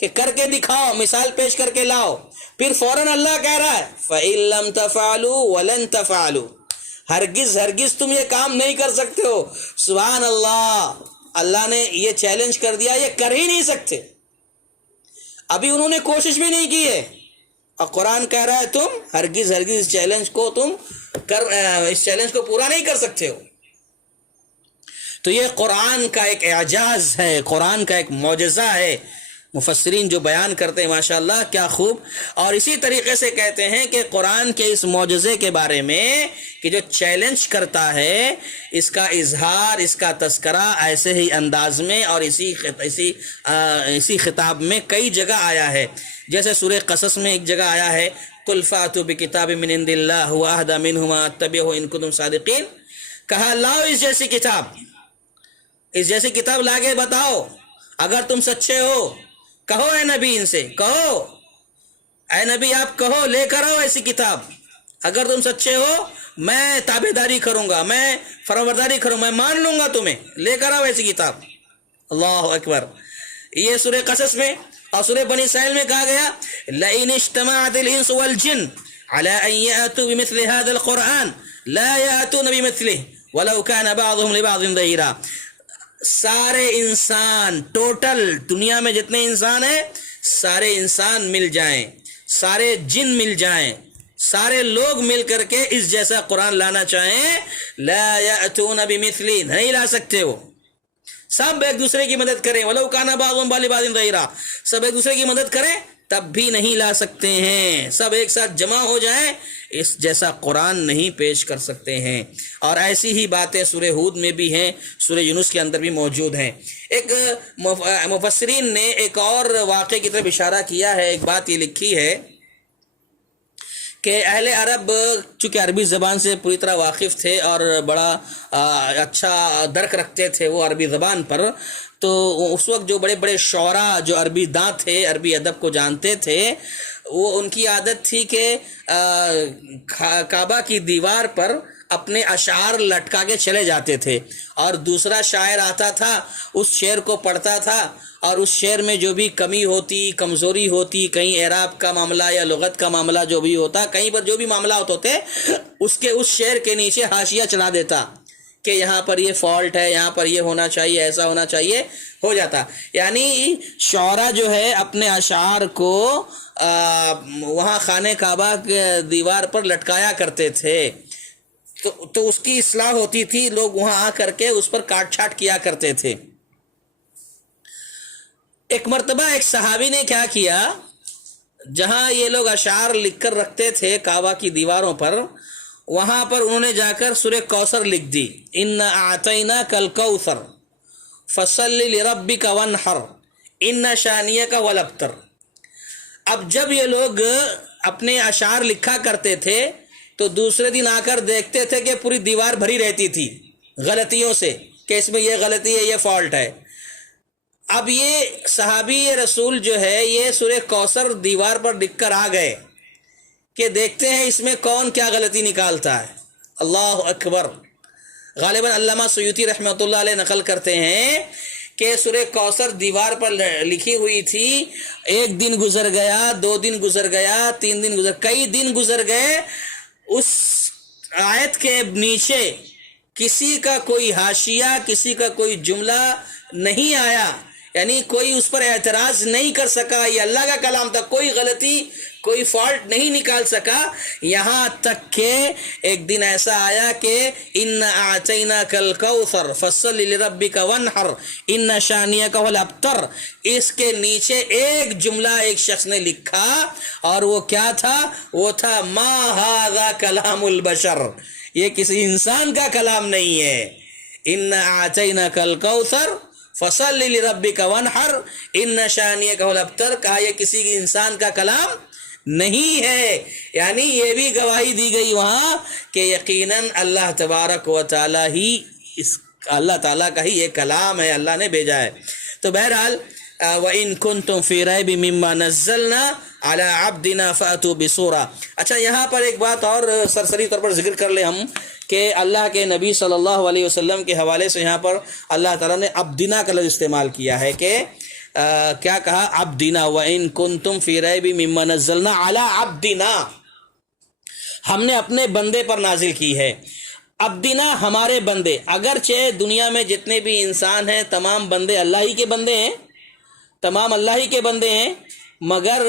کہ کر کے دکھاؤ، مثال پیش کر کے لاؤ، پھر فوراً اللہ کہہ رہا ہے فَإِن لَمْ تَفْعَلُوا وَلَن تَفْعَلُوا، ہرگز تم یہ کام نہیں کر سکتے ہو۔ سبحان اللہ، اللہ نے یہ چیلنج کر دیا، یہ کر ہی نہیں سکتے، ابھی انہوں نے کوشش بھی نہیں کی ہے، اور قرآن کہہ رہا ہے تم ہرگز اس چیلنج کو اس چیلنج کو پورا نہیں کر سکتے ہو۔ تو یہ قرآن کا ایک اعجاز ہے، قرآن کا ایک معجزہ ہے۔ مفسرین جو بیان کرتے ہیں ماشاءاللہ کیا خوب، اور اسی طریقے سے کہتے ہیں کہ قرآن کے اس معجزے کے بارے میں کہ جو چیلنج کرتا ہے، اس کا اظہار، اس کا تذکرہ ایسے ہی انداز میں اور اسی خطاب میں کئی جگہ آیا ہے۔ جیسے سورہ قصص میں ایک جگہ آیا ہے قُلْ فَأْتُوا بِكِتَابٍ مِّنْ عِندِ اللَّهِ هُوَ أَهْدَىٰ مِنْهُ اتَّبِعْهُ إِن كُنتُمْ صَادِقِينَ، کہا لاؤ اس جیسی کتاب لا کے بتاؤ اگر تم سچے ہو۔ کہو اے نبی، ان سے کہو اے نبی آپ کہو لے کر آؤ ایسی کتاب، اگر تم سچے ہو میں تابعداری کروں گا، میں فرمانبرداری کروں، میں مان لوں گا تمہیں، لے کر آؤ ایسی کتاب۔ اللہ اکبر، یہ سورہ قصص میں، اور سورہ بنی اسرائیل میں کہا گیا لَإِنِ اجْتَمَعَتِ الْإِنسُ وَالْجِنُّ عَلَىٰ أَن يَأْتُوا بِمِثْلِ هَٰذَا الْقُرْآنِ لَا يَأْتُونَ بِمِثْلِهِ وَلَوْ كَانَ بَعْضُهُمْ لِبَعْضٍ ظَهِيرًا، سارے انسان، ٹوٹل دنیا میں جتنے انسان ہیں، سارے انسان مل جائیں، سارے جن مل جائیں، سارے لوگ مل کر کے اس جیسا قرآن لانا چاہیں، لا یأتون بمثلی، نہیں لا سکتے ہو۔ سب ایک دوسرے کی مدد کریں، ولو کان بعضهم لبعض ظہیرا، سب ایک دوسرے کی مدد کریں تب بھی نہیں لا سکتے ہیں، سب ایک ساتھ جمع ہو جائیں اس جیسا قرآن نہیں پیش کر سکتے ہیں۔ اور ایسی ہی باتیں سورہ ہود میں بھی ہیں، سورہ یونس کے اندر بھی موجود ہیں۔ ایک مفسرین نے ایک اور واقعے کی طرف اشارہ کیا ہے، ایک بات یہ لکھی ہے کہ اہل عرب چونکہ عربی زبان سے پوری طرح واقف تھے اور بڑا اچھا درک رکھتے تھے وہ عربی زبان پر، تو اس وقت جو بڑے بڑے شعراء جو عربی داں تھے، عربی ادب کو جانتے تھے، وہ ان کی عادت تھی کہ کعبہ کی دیوار پر اپنے اشعار لٹکا کے چلے جاتے تھے، اور دوسرا شاعر آتا تھا، اس شعر کو پڑھتا تھا، اور اس شعر میں جو بھی کمی ہوتی، کمزوری ہوتی، کہیں اعراب کا معاملہ یا لغت کا معاملہ جو بھی ہوتا، کہیں پر جو بھی معاملات ہوتے، اس شعر کے نیچے حاشیہ چلا دیتا کہ یہاں پر یہ فالٹ ہے، یہاں پر یہ ہونا چاہیے، ایسا ہونا چاہیے، ہو جاتا۔ یعنی شعراء جو ہے اپنے اشعار کو وہاں خانہ کعبہ کے دیوار پر لٹکایا کرتے تھے، تو اس کی اصلاح ہوتی تھی، لوگ وہاں آ کر کے اس پر کاٹ چھاٹ کیا کرتے تھے۔ ایک مرتبہ ایک صحابی نے کیا کیا، جہاں یہ لوگ اشعار لکھ کر رکھتے تھے کعبہ کی دیواروں پر، وہاں پر انہوں نے جا کر سورہ کوثر لکھ دی، اِنَّا أَعْطَيْنَاكَ الْكَوْثَرَ فَصَلِّ لِرَبِّكَ وَانْحَرْ إِنَّ شَانِئَكَ هُوَ الْأَبْتَرُ۔ اب جب یہ لوگ اپنے اشعار لکھا کرتے تھے تو دوسرے دن آ کر دیکھتے تھے کہ پوری دیوار بھری رہتی تھی غلطیوں سے، کہ اس میں یہ غلطی ہے، یہ فالٹ ہے۔ اب یہ صحابی رسول جو ہے یہ سورہ کوثر دیوار پر لکھ کر آ گئے کہ دیکھتے ہیں اس میں کون کیا غلطی نکالتا ہے. اللہ اکبر. غالباً علامہ سیوطی رحمۃ اللہ علیہ نقل کرتے ہیں کہ سورہ کوثر دیوار پر لکھی ہوئی تھی. ایک دن گزر گیا، 2 دن گزر گیا، 3 دن گزر، کئی دن گزر گئے، اس آیت کے نیچے کسی کا کوئی حاشیہ، کسی کا کوئی جملہ نہیں آیا، یعنی کوئی اس پر اعتراض نہیں کر سکا. یہ اللہ کا کلام تھا، کوئی غلطی، کوئی فالٹ نہیں نکال سکا. یہاں تک کہ ایک دن ایسا آیا کہ ان اعطیناک الکوثر فصل لربک وانحر ان شانئک هو الابتر، اس کے نیچے ایک جملہ ایک شخص نے لکھا، اور وہ کیا تھا؟ وہ تھا ما ھذا کلام البشر، یہ کسی انسان کا کلام نہیں ہے. ان اعطیناک الکوثر فصل لربک وانحر ان شانئک هو الابتر، کہا یہ کسی انسان کا کلام نہیں ہے. یعنی یہ بھی گواہی دی گئی وہاں کہ یقیناً اللہ تبارک و تعالی ہی اللہ تعالیٰ کا ہی یہ کلام ہے، اللہ نے بھیجا ہے. تو بہرحال وَإِن كُنتُمْ فِي رَيْبٍ مِّمَّا نَزَّلْنَا عَلَىٰ عَبْدِنَا فَأْتُوا بِسُورَةٍ. اچھا، یہاں پر ایک بات اور سرسری طور پر ذکر کر لیں ہم کہ اللہ کے نبی صلی اللہ علیہ وسلم کے حوالے سے یہاں پر اللہ تعالیٰ نے عبدنا کا لفظ استعمال کیا ہے کہ کیا کہا؟ عبدنا. وَإِن كُنتُمْ فِي رَيْبٍ مِّمَّا نَزَّلْنَا عَلَىٰ عَبْدِنَا، ہم نے اپنے بندے پر نازل کی ہے. عبدنا ہمارے بندے، اگرچہ دنیا میں جتنے بھی انسان ہیں تمام بندے اللہ ہی کے بندے ہیں، تمام اللہ ہی کے بندے ہیں، مگر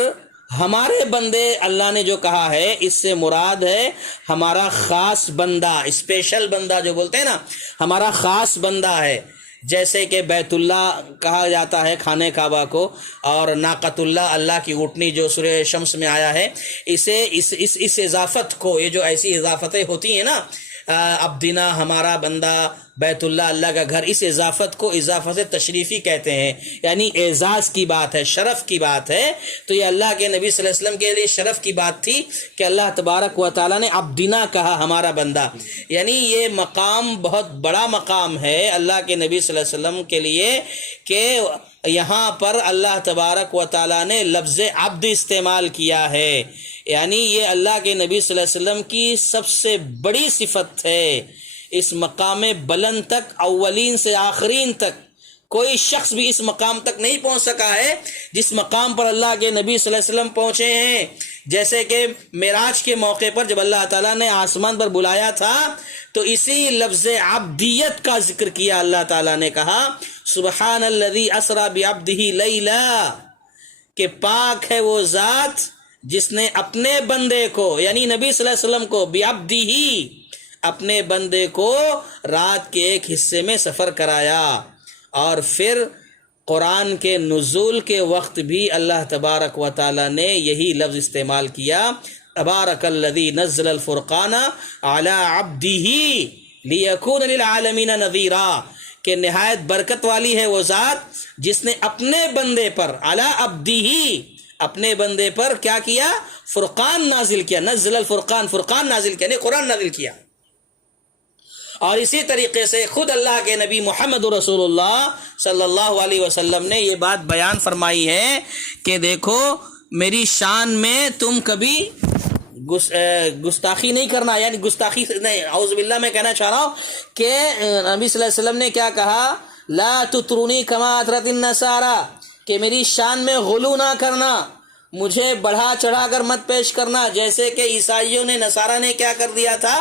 ہمارے بندے اللہ نے جو کہا ہے اس سے مراد ہے ہمارا خاص بندہ، اسپیشل بندہ جو بولتے ہیں نا، ہمارا خاص بندہ ہے. جیسے کہ بیت اللہ کہا جاتا ہے خانہ کعبہ کو، اور ناقۃ اللہ، اللہ کی اونٹنی جو سورہ شمس میں آیا ہے، اسے اس اضافت کو، یہ جو ایسی اضافتیں ہوتی ہیں نا، عبدنا ہمارا بندہ، بیت اللہ اللہ کا گھر، اس اضافت کو اضافت تشریفی کہتے ہیں، یعنی اعزاز کی بات ہے، شرف کی بات ہے. تو یہ اللہ کے نبی صلی اللہ علیہ وسلم کے لیے شرف کی بات تھی کہ اللہ تبارک و تعالیٰ نے عبدنا کہا، ہمارا بندہ. یعنی یہ مقام بہت بڑا مقام ہے اللہ کے نبی صلی اللہ علیہ وسلم کے لیے کہ یہاں پر اللہ تبارک و تعالیٰ نے لفظ عبد استعمال کیا ہے. یعنی یہ اللہ کے نبی صلی اللہ علیہ وسلم کی سب سے بڑی صفت ہے. اس مقام بلند تک، اولین سے آخرین تک کوئی شخص بھی اس مقام تک نہیں پہنچ سکا ہے جس مقام پر اللہ کے نبی صلی اللہ علیہ وسلم پہنچے ہیں. جیسے کہ معراج کے موقع پر جب اللہ تعالیٰ نے آسمان پر بلایا تھا تو اسی لفظ عبدیت کا ذکر کیا. اللہ تعالیٰ نے کہا سبحان الذی اسری بعبدہ لیلا، کہ پاک ہے وہ ذات جس نے اپنے بندے کو، یعنی نبی صلی اللہ علیہ وسلم کو، بعبدہ، اپنے بندے کو رات کے ایک حصے میں سفر کرایا. اور پھر قرآن کے نزول کے وقت بھی اللہ تبارک و تعالی نے یہی لفظ استعمال کیا، تبارک الذی نزل الفرقان علی عبدہ لیکون للعالمین نذیرا، کہ نہایت برکت والی ہے وہ ذات جس نے اپنے بندے پر، علی عبدہ، اپنے بندے پر کیا کیا؟ فرقان نازل کیا. نزل الفرقان، فرقان نازل کیا، نہیں قرآن نازل کیا. اور اسی طریقے سے خود اللہ کے نبی محمد رسول اللہ صلی اللہ علیہ وسلم نے یہ بات بیان فرمائی ہے کہ دیکھو میری شان میں تم کبھی گستاخی نہیں کرنا، یعنی گستاخی نہیں، اعوذ باللہ میں کہنا چاہ رہا ہوں کہ نبی صلی اللہ علیہ وسلم نے کیا کہا؟ لا تطرونی کما اطرت النصارى، کہ میری شان میں غلو نہ کرنا، مجھے بڑھا چڑھا کر مت پیش کرنا، جیسے کہ عیسائیوں نے، نصارہ نے کیا کر دیا تھا؟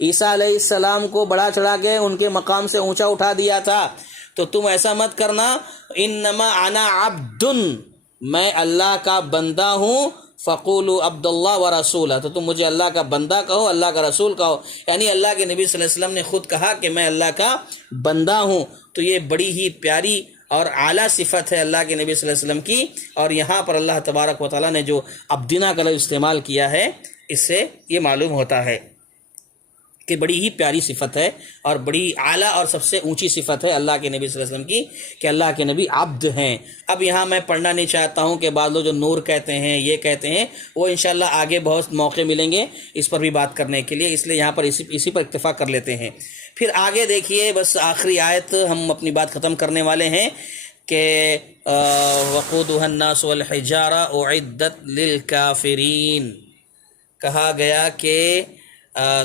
عیسیٰ علیہ السلام کو بڑھا چڑھا کے ان کے مقام سے اونچا اٹھا دیا تھا. تو تم ایسا مت کرنا. انما انا عبد، میں اللہ کا بندہ ہوں، فقولوا عبد اللہ ورسولہ، تو تم مجھے اللہ کا بندہ کہو، اللہ کا رسول کہو. یعنی اللہ کے نبی صلی اللہ علیہ وسلم نے خود کہا کہ میں اللہ کا بندہ ہوں. تو یہ بڑی ہی پیاری اور اعلیٰ صفت ہے اللہ کے نبی صلی اللہ علیہ وسلم کی. اور یہاں پر اللہ تبارک و تعالیٰ نے جو عبدنا کا لفظ استعمال کیا ہے، اس سے یہ معلوم ہوتا ہے کہ بڑی ہی پیاری صفت ہے اور بڑی اعلیٰ اور سب سے اونچی صفت ہے اللہ کے نبی صلی اللہ علیہ وسلم کی کہ اللہ کے نبی عبد ہیں. اب یہاں میں پڑھنا نہیں چاہتا ہوں کہ بعض لوگ جو نور کہتے ہیں، یہ کہتے ہیں، وہ انشاءاللہ آگے بہت موقع ملیں گے اس پر بھی بات کرنے کے لیے، اس لیے یہاں پر اسی پر اکتفا کر لیتے ہیں. پھر آگے دیکھیے، بس آخری آیت ہم اپنی بات ختم کرنے والے ہیں کہ وقودها الناس والحجارہ اعدت للکافرین، کہا گیا کہ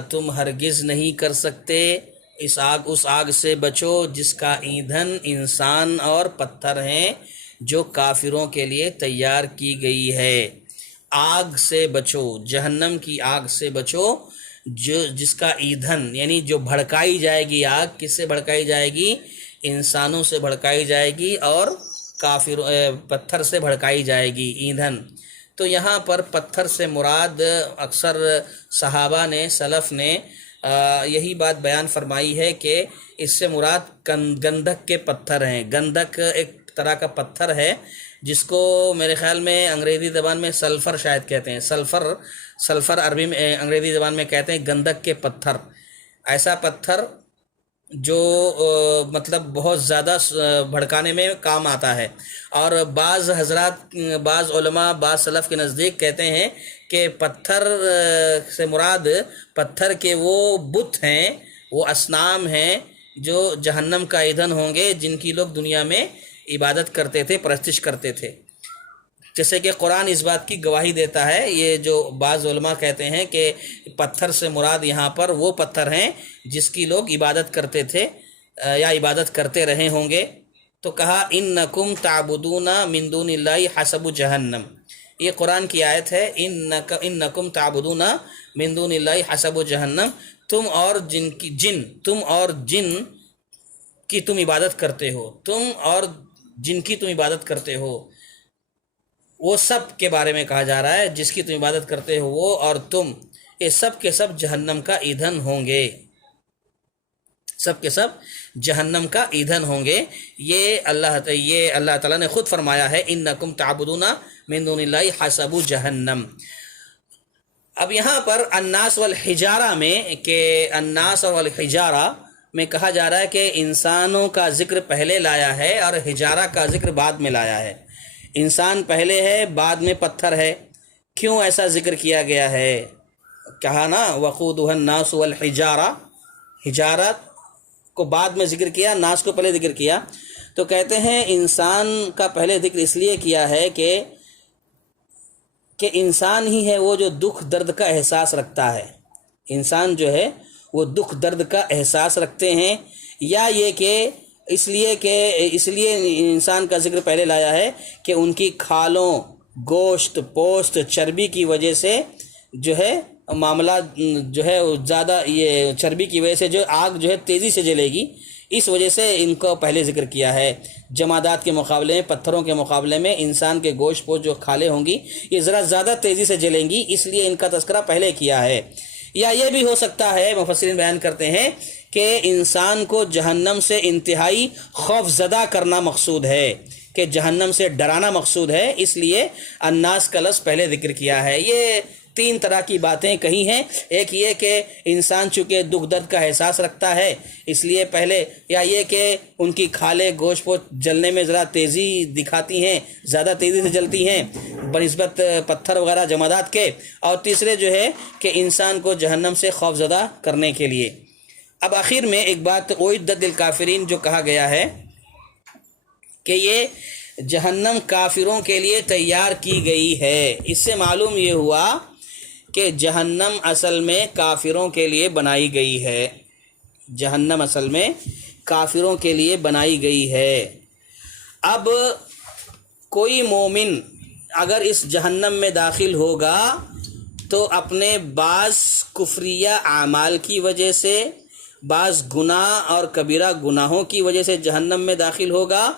تم ہرگز نہیں کر سکتے اس آگ سے بچو جس کا ایندھن انسان اور پتھر ہیں، جو کافروں کے لیے تیار کی گئی ہے۔ آگ سے بچو، جہنم کی آگ سے بچو جس کا ایندھن یعنی جو بھڑکائی جائے گی، آگ کس سے بھڑکائی جائے گی؟ انسانوں سے بھڑکائی جائے گی اور پتھر سے بھڑکائی جائے گی ایندھن۔ تو یہاں پر پتھر سے مراد اکثر صحابہ نے، سلف نے یہی بات بیان فرمائی ہے کہ اس سے مراد گندھک کے پتھر ہیں۔ گندھک ایک طرح کا پتھر ہے جس کو میرے خیال میں انگریزی زبان میں سلفر شاید کہتے ہیں، سلفر عربی میں، انگریزی زبان میں کہتے ہیں گندھک کے پتھر۔ ایسا پتھر جو مطلب بہت زیادہ بھڑکانے میں کام آتا ہے، اور بعض حضرات، بعض علماء، بعض سلف کے نزدیک کہتے ہیں کہ پتھر سے مراد پتھر کے وہ بت ہیں، وہ اصنام ہیں جو جہنم کا ایندھن ہوں گے، جن کی لوگ دنیا میں عبادت کرتے تھے، پرستش کرتے تھے۔ جیسے کہ قرآن اس بات کی گواہی دیتا ہے، یہ جو بعض علماء کہتے ہیں کہ پتھر سے مراد یہاں پر وہ پتھر ہیں جس کی لوگ عبادت کرتے تھے یا عبادت کرتے رہے ہوں گے۔ تو کہا انکم تعبدون من دون اللہ حسب جہنم، یہ قرآن کی آیت ہے، انکم تعبدون من دون اللہ حسب جہنم، تم اور جن کی تم عبادت کرتے ہو، تم اور جن کی تم عبادت کرتے ہو، وہ سب کے بارے میں کہا جا رہا ہے، جس کی تم عبادت کرتے ہو وہ اور تم، یہ سب کے سب جہنم کا ایندھن ہوں گے، سب کے سب جہنم کا ایندھن ہوں گے۔ یہ اللہ تعالیٰ نے خود فرمایا ہے، انکم تعبدون من دون اللہ حسب جہنم۔ اب یہاں پر الناس والحجارہ میں، کہ الناس والحجارہ میں کہا جا رہا ہے کہ انسانوں کا ذکر پہلے لایا ہے اور حجارہ کا ذکر بعد میں لایا ہے۔ انسان پہلے ہے، بعد میں پتھر ہے۔ کیوں ایسا ذکر کیا گیا ہے؟ کہا نا وقودها الناس والحجارہ، حجارت کو بعد میں ذکر کیا، ناس کو پہلے ذکر کیا۔ تو کہتے ہیں انسان کا پہلے ذکر اس لیے کیا ہے کہ انسان ہی ہے وہ جو دکھ درد کا احساس رکھتا ہے۔ انسان جو ہے وہ دکھ درد کا احساس رکھتے ہیں، یا یہ کہ اس لیے انسان کا ذکر پہلے لایا ہے کہ ان کی کھالوں، گوشت، پوست، چربی کی وجہ سے جو ہے معاملہ جو ہے زیادہ، یہ چربی کی وجہ سے جو آگ جو ہے تیزی سے جلے گی، اس وجہ سے ان کو پہلے ذکر کیا ہے۔ جمادات کے مقابلے میں، پتھروں کے مقابلے میں انسان کے گوشت پوست جو کھالیں ہوں گی یہ ذرا زیادہ تیزی سے جلیں گی، اس لیے ان کا تذکرہ پہلے کیا ہے۔ یا یہ بھی ہو سکتا ہے، مفسرین بیان کرتے ہیں کہ انسان کو جہنم سے انتہائی خوف زدہ کرنا مقصود ہے، کہ جہنم سے ڈرانا مقصود ہے، اس لیے الناس کا لفظ پہلے ذکر کیا ہے۔ یہ تین طرح کی باتیں کہی ہیں، ایک یہ کہ انسان چونکہ دکھ درد کا احساس رکھتا ہے اس لیے پہلے، یا یہ کہ ان کی کھالیں، گوشت پوست جلنے میں ذرا تیزی دکھاتی ہیں، زیادہ تیزی سے جلتی ہیں بنسبت پتھر وغیرہ جمادات کے، اور تیسرے جو ہے کہ انسان کو جہنم سے خوف زدہ کرنے کے لیے۔ اب آخر میں ایک بات اعدت للکافرین جو کہا گیا ہے کہ یہ جہنم کافروں کے لیے تیار کی گئی ہے، اس سے معلوم یہ ہوا کہ جہنم اصل میں کافروں کے لیے بنائی گئی ہے، جہنم اصل میں کافروں کے لیے بنائی گئی ہے۔ اب کوئی مومن اگر اس جہنم میں داخل ہوگا تو اپنے بعض کفریہ اعمال کی وجہ سے، بعض گناہ اور کبیرہ گناہوں کی وجہ سے جہنم میں داخل ہوگا،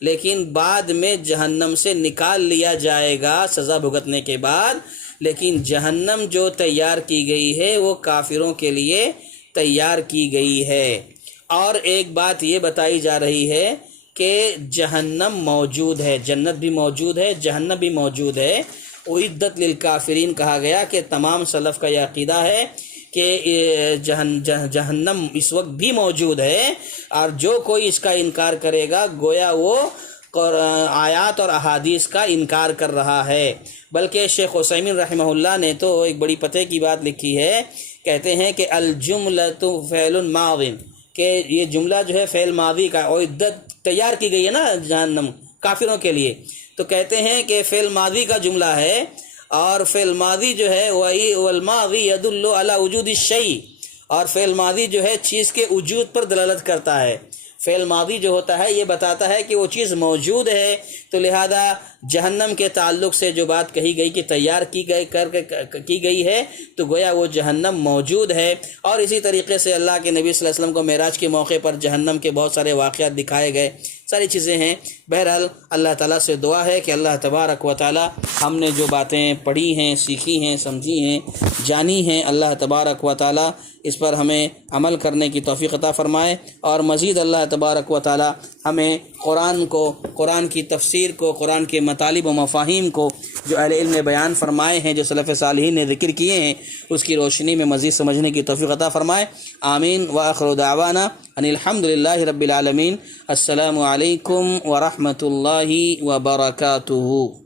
لیکن بعد میں جہنم سے نکال لیا جائے گا سزا بھگتنے کے بعد۔ لیکن جہنم جو تیار کی گئی ہے وہ کافروں کے لیے تیار کی گئی ہے۔ اور ایک بات یہ بتائی جا رہی ہے کہ جہنم موجود ہے، جنت بھی موجود ہے، جہنم بھی موجود ہے۔ اعدت للکافرین کہا گیا کہ تمام سلف کا یہ عقیدہ ہے کہ جہنم اس وقت بھی موجود ہے، اور جو کوئی اس کا انکار کرے گا گویا وہ آیات اور احادیث کا انکار کر رہا ہے۔ بلکہ شیخ عثیمین رحمہ اللہ نے تو ایک بڑی پتے کی بات لکھی ہے، کہتے ہیں کہ الجملۃ فعل ماض، کہ یہ جملہ جو ہے فعل ماضی کا، اعدت تیار کی گئی ہے نا جہنم کافروں کے لیے، تو کہتے ہیں کہ فعل ماضی کا جملہ ہے، اور فعل ماضی جو ہے وہی والماضی يدل على وجود الشيء، اور فعل ماضی جو ہے چیز کے وجود پر دلالت کرتا ہے۔ فعل ماضی جو ہوتا ہے یہ بتاتا ہے کہ وہ چیز موجود ہے، تو لہذا جہنم کے تعلق سے جو بات کہی گئی کہ تیار کی گئی ہے، تو گویا وہ جہنم موجود ہے۔ اور اسی طریقے سے اللہ کے نبی صلی اللہ علیہ وسلم کو معراج کے موقع پر جہنم کے بہت سارے واقعات دکھائے گئے، ساری چیزیں ہیں۔ بہرحال اللہ تعالیٰ سے دعا ہے کہ اللہ تبارک و تعالیٰ ہم نے جو باتیں پڑھی ہیں، سیکھی ہیں، سمجھی ہیں، جانی ہیں، اللہ تبارک و تعالیٰ اس پر ہمیں عمل کرنے کی توفیق عطا فرمائے، اور مزید اللہ تبارک و تعالیٰ ہمیں قرآن کی تفسیر کو، قرآن کے مطالب و مفاہیم کو جو اہل علم نے بیان فرمائے ہیں، جو سلف صالحین نے ذکر کیے ہیں، اس کی روشنی میں مزید سمجھنے کی توفیق عطا فرمائے۔ آمین وآخر دعوانا ان الحمد للہ رب العالمین۔ السلام علیکم ورحمۃ اللہ وبرکاتہ۔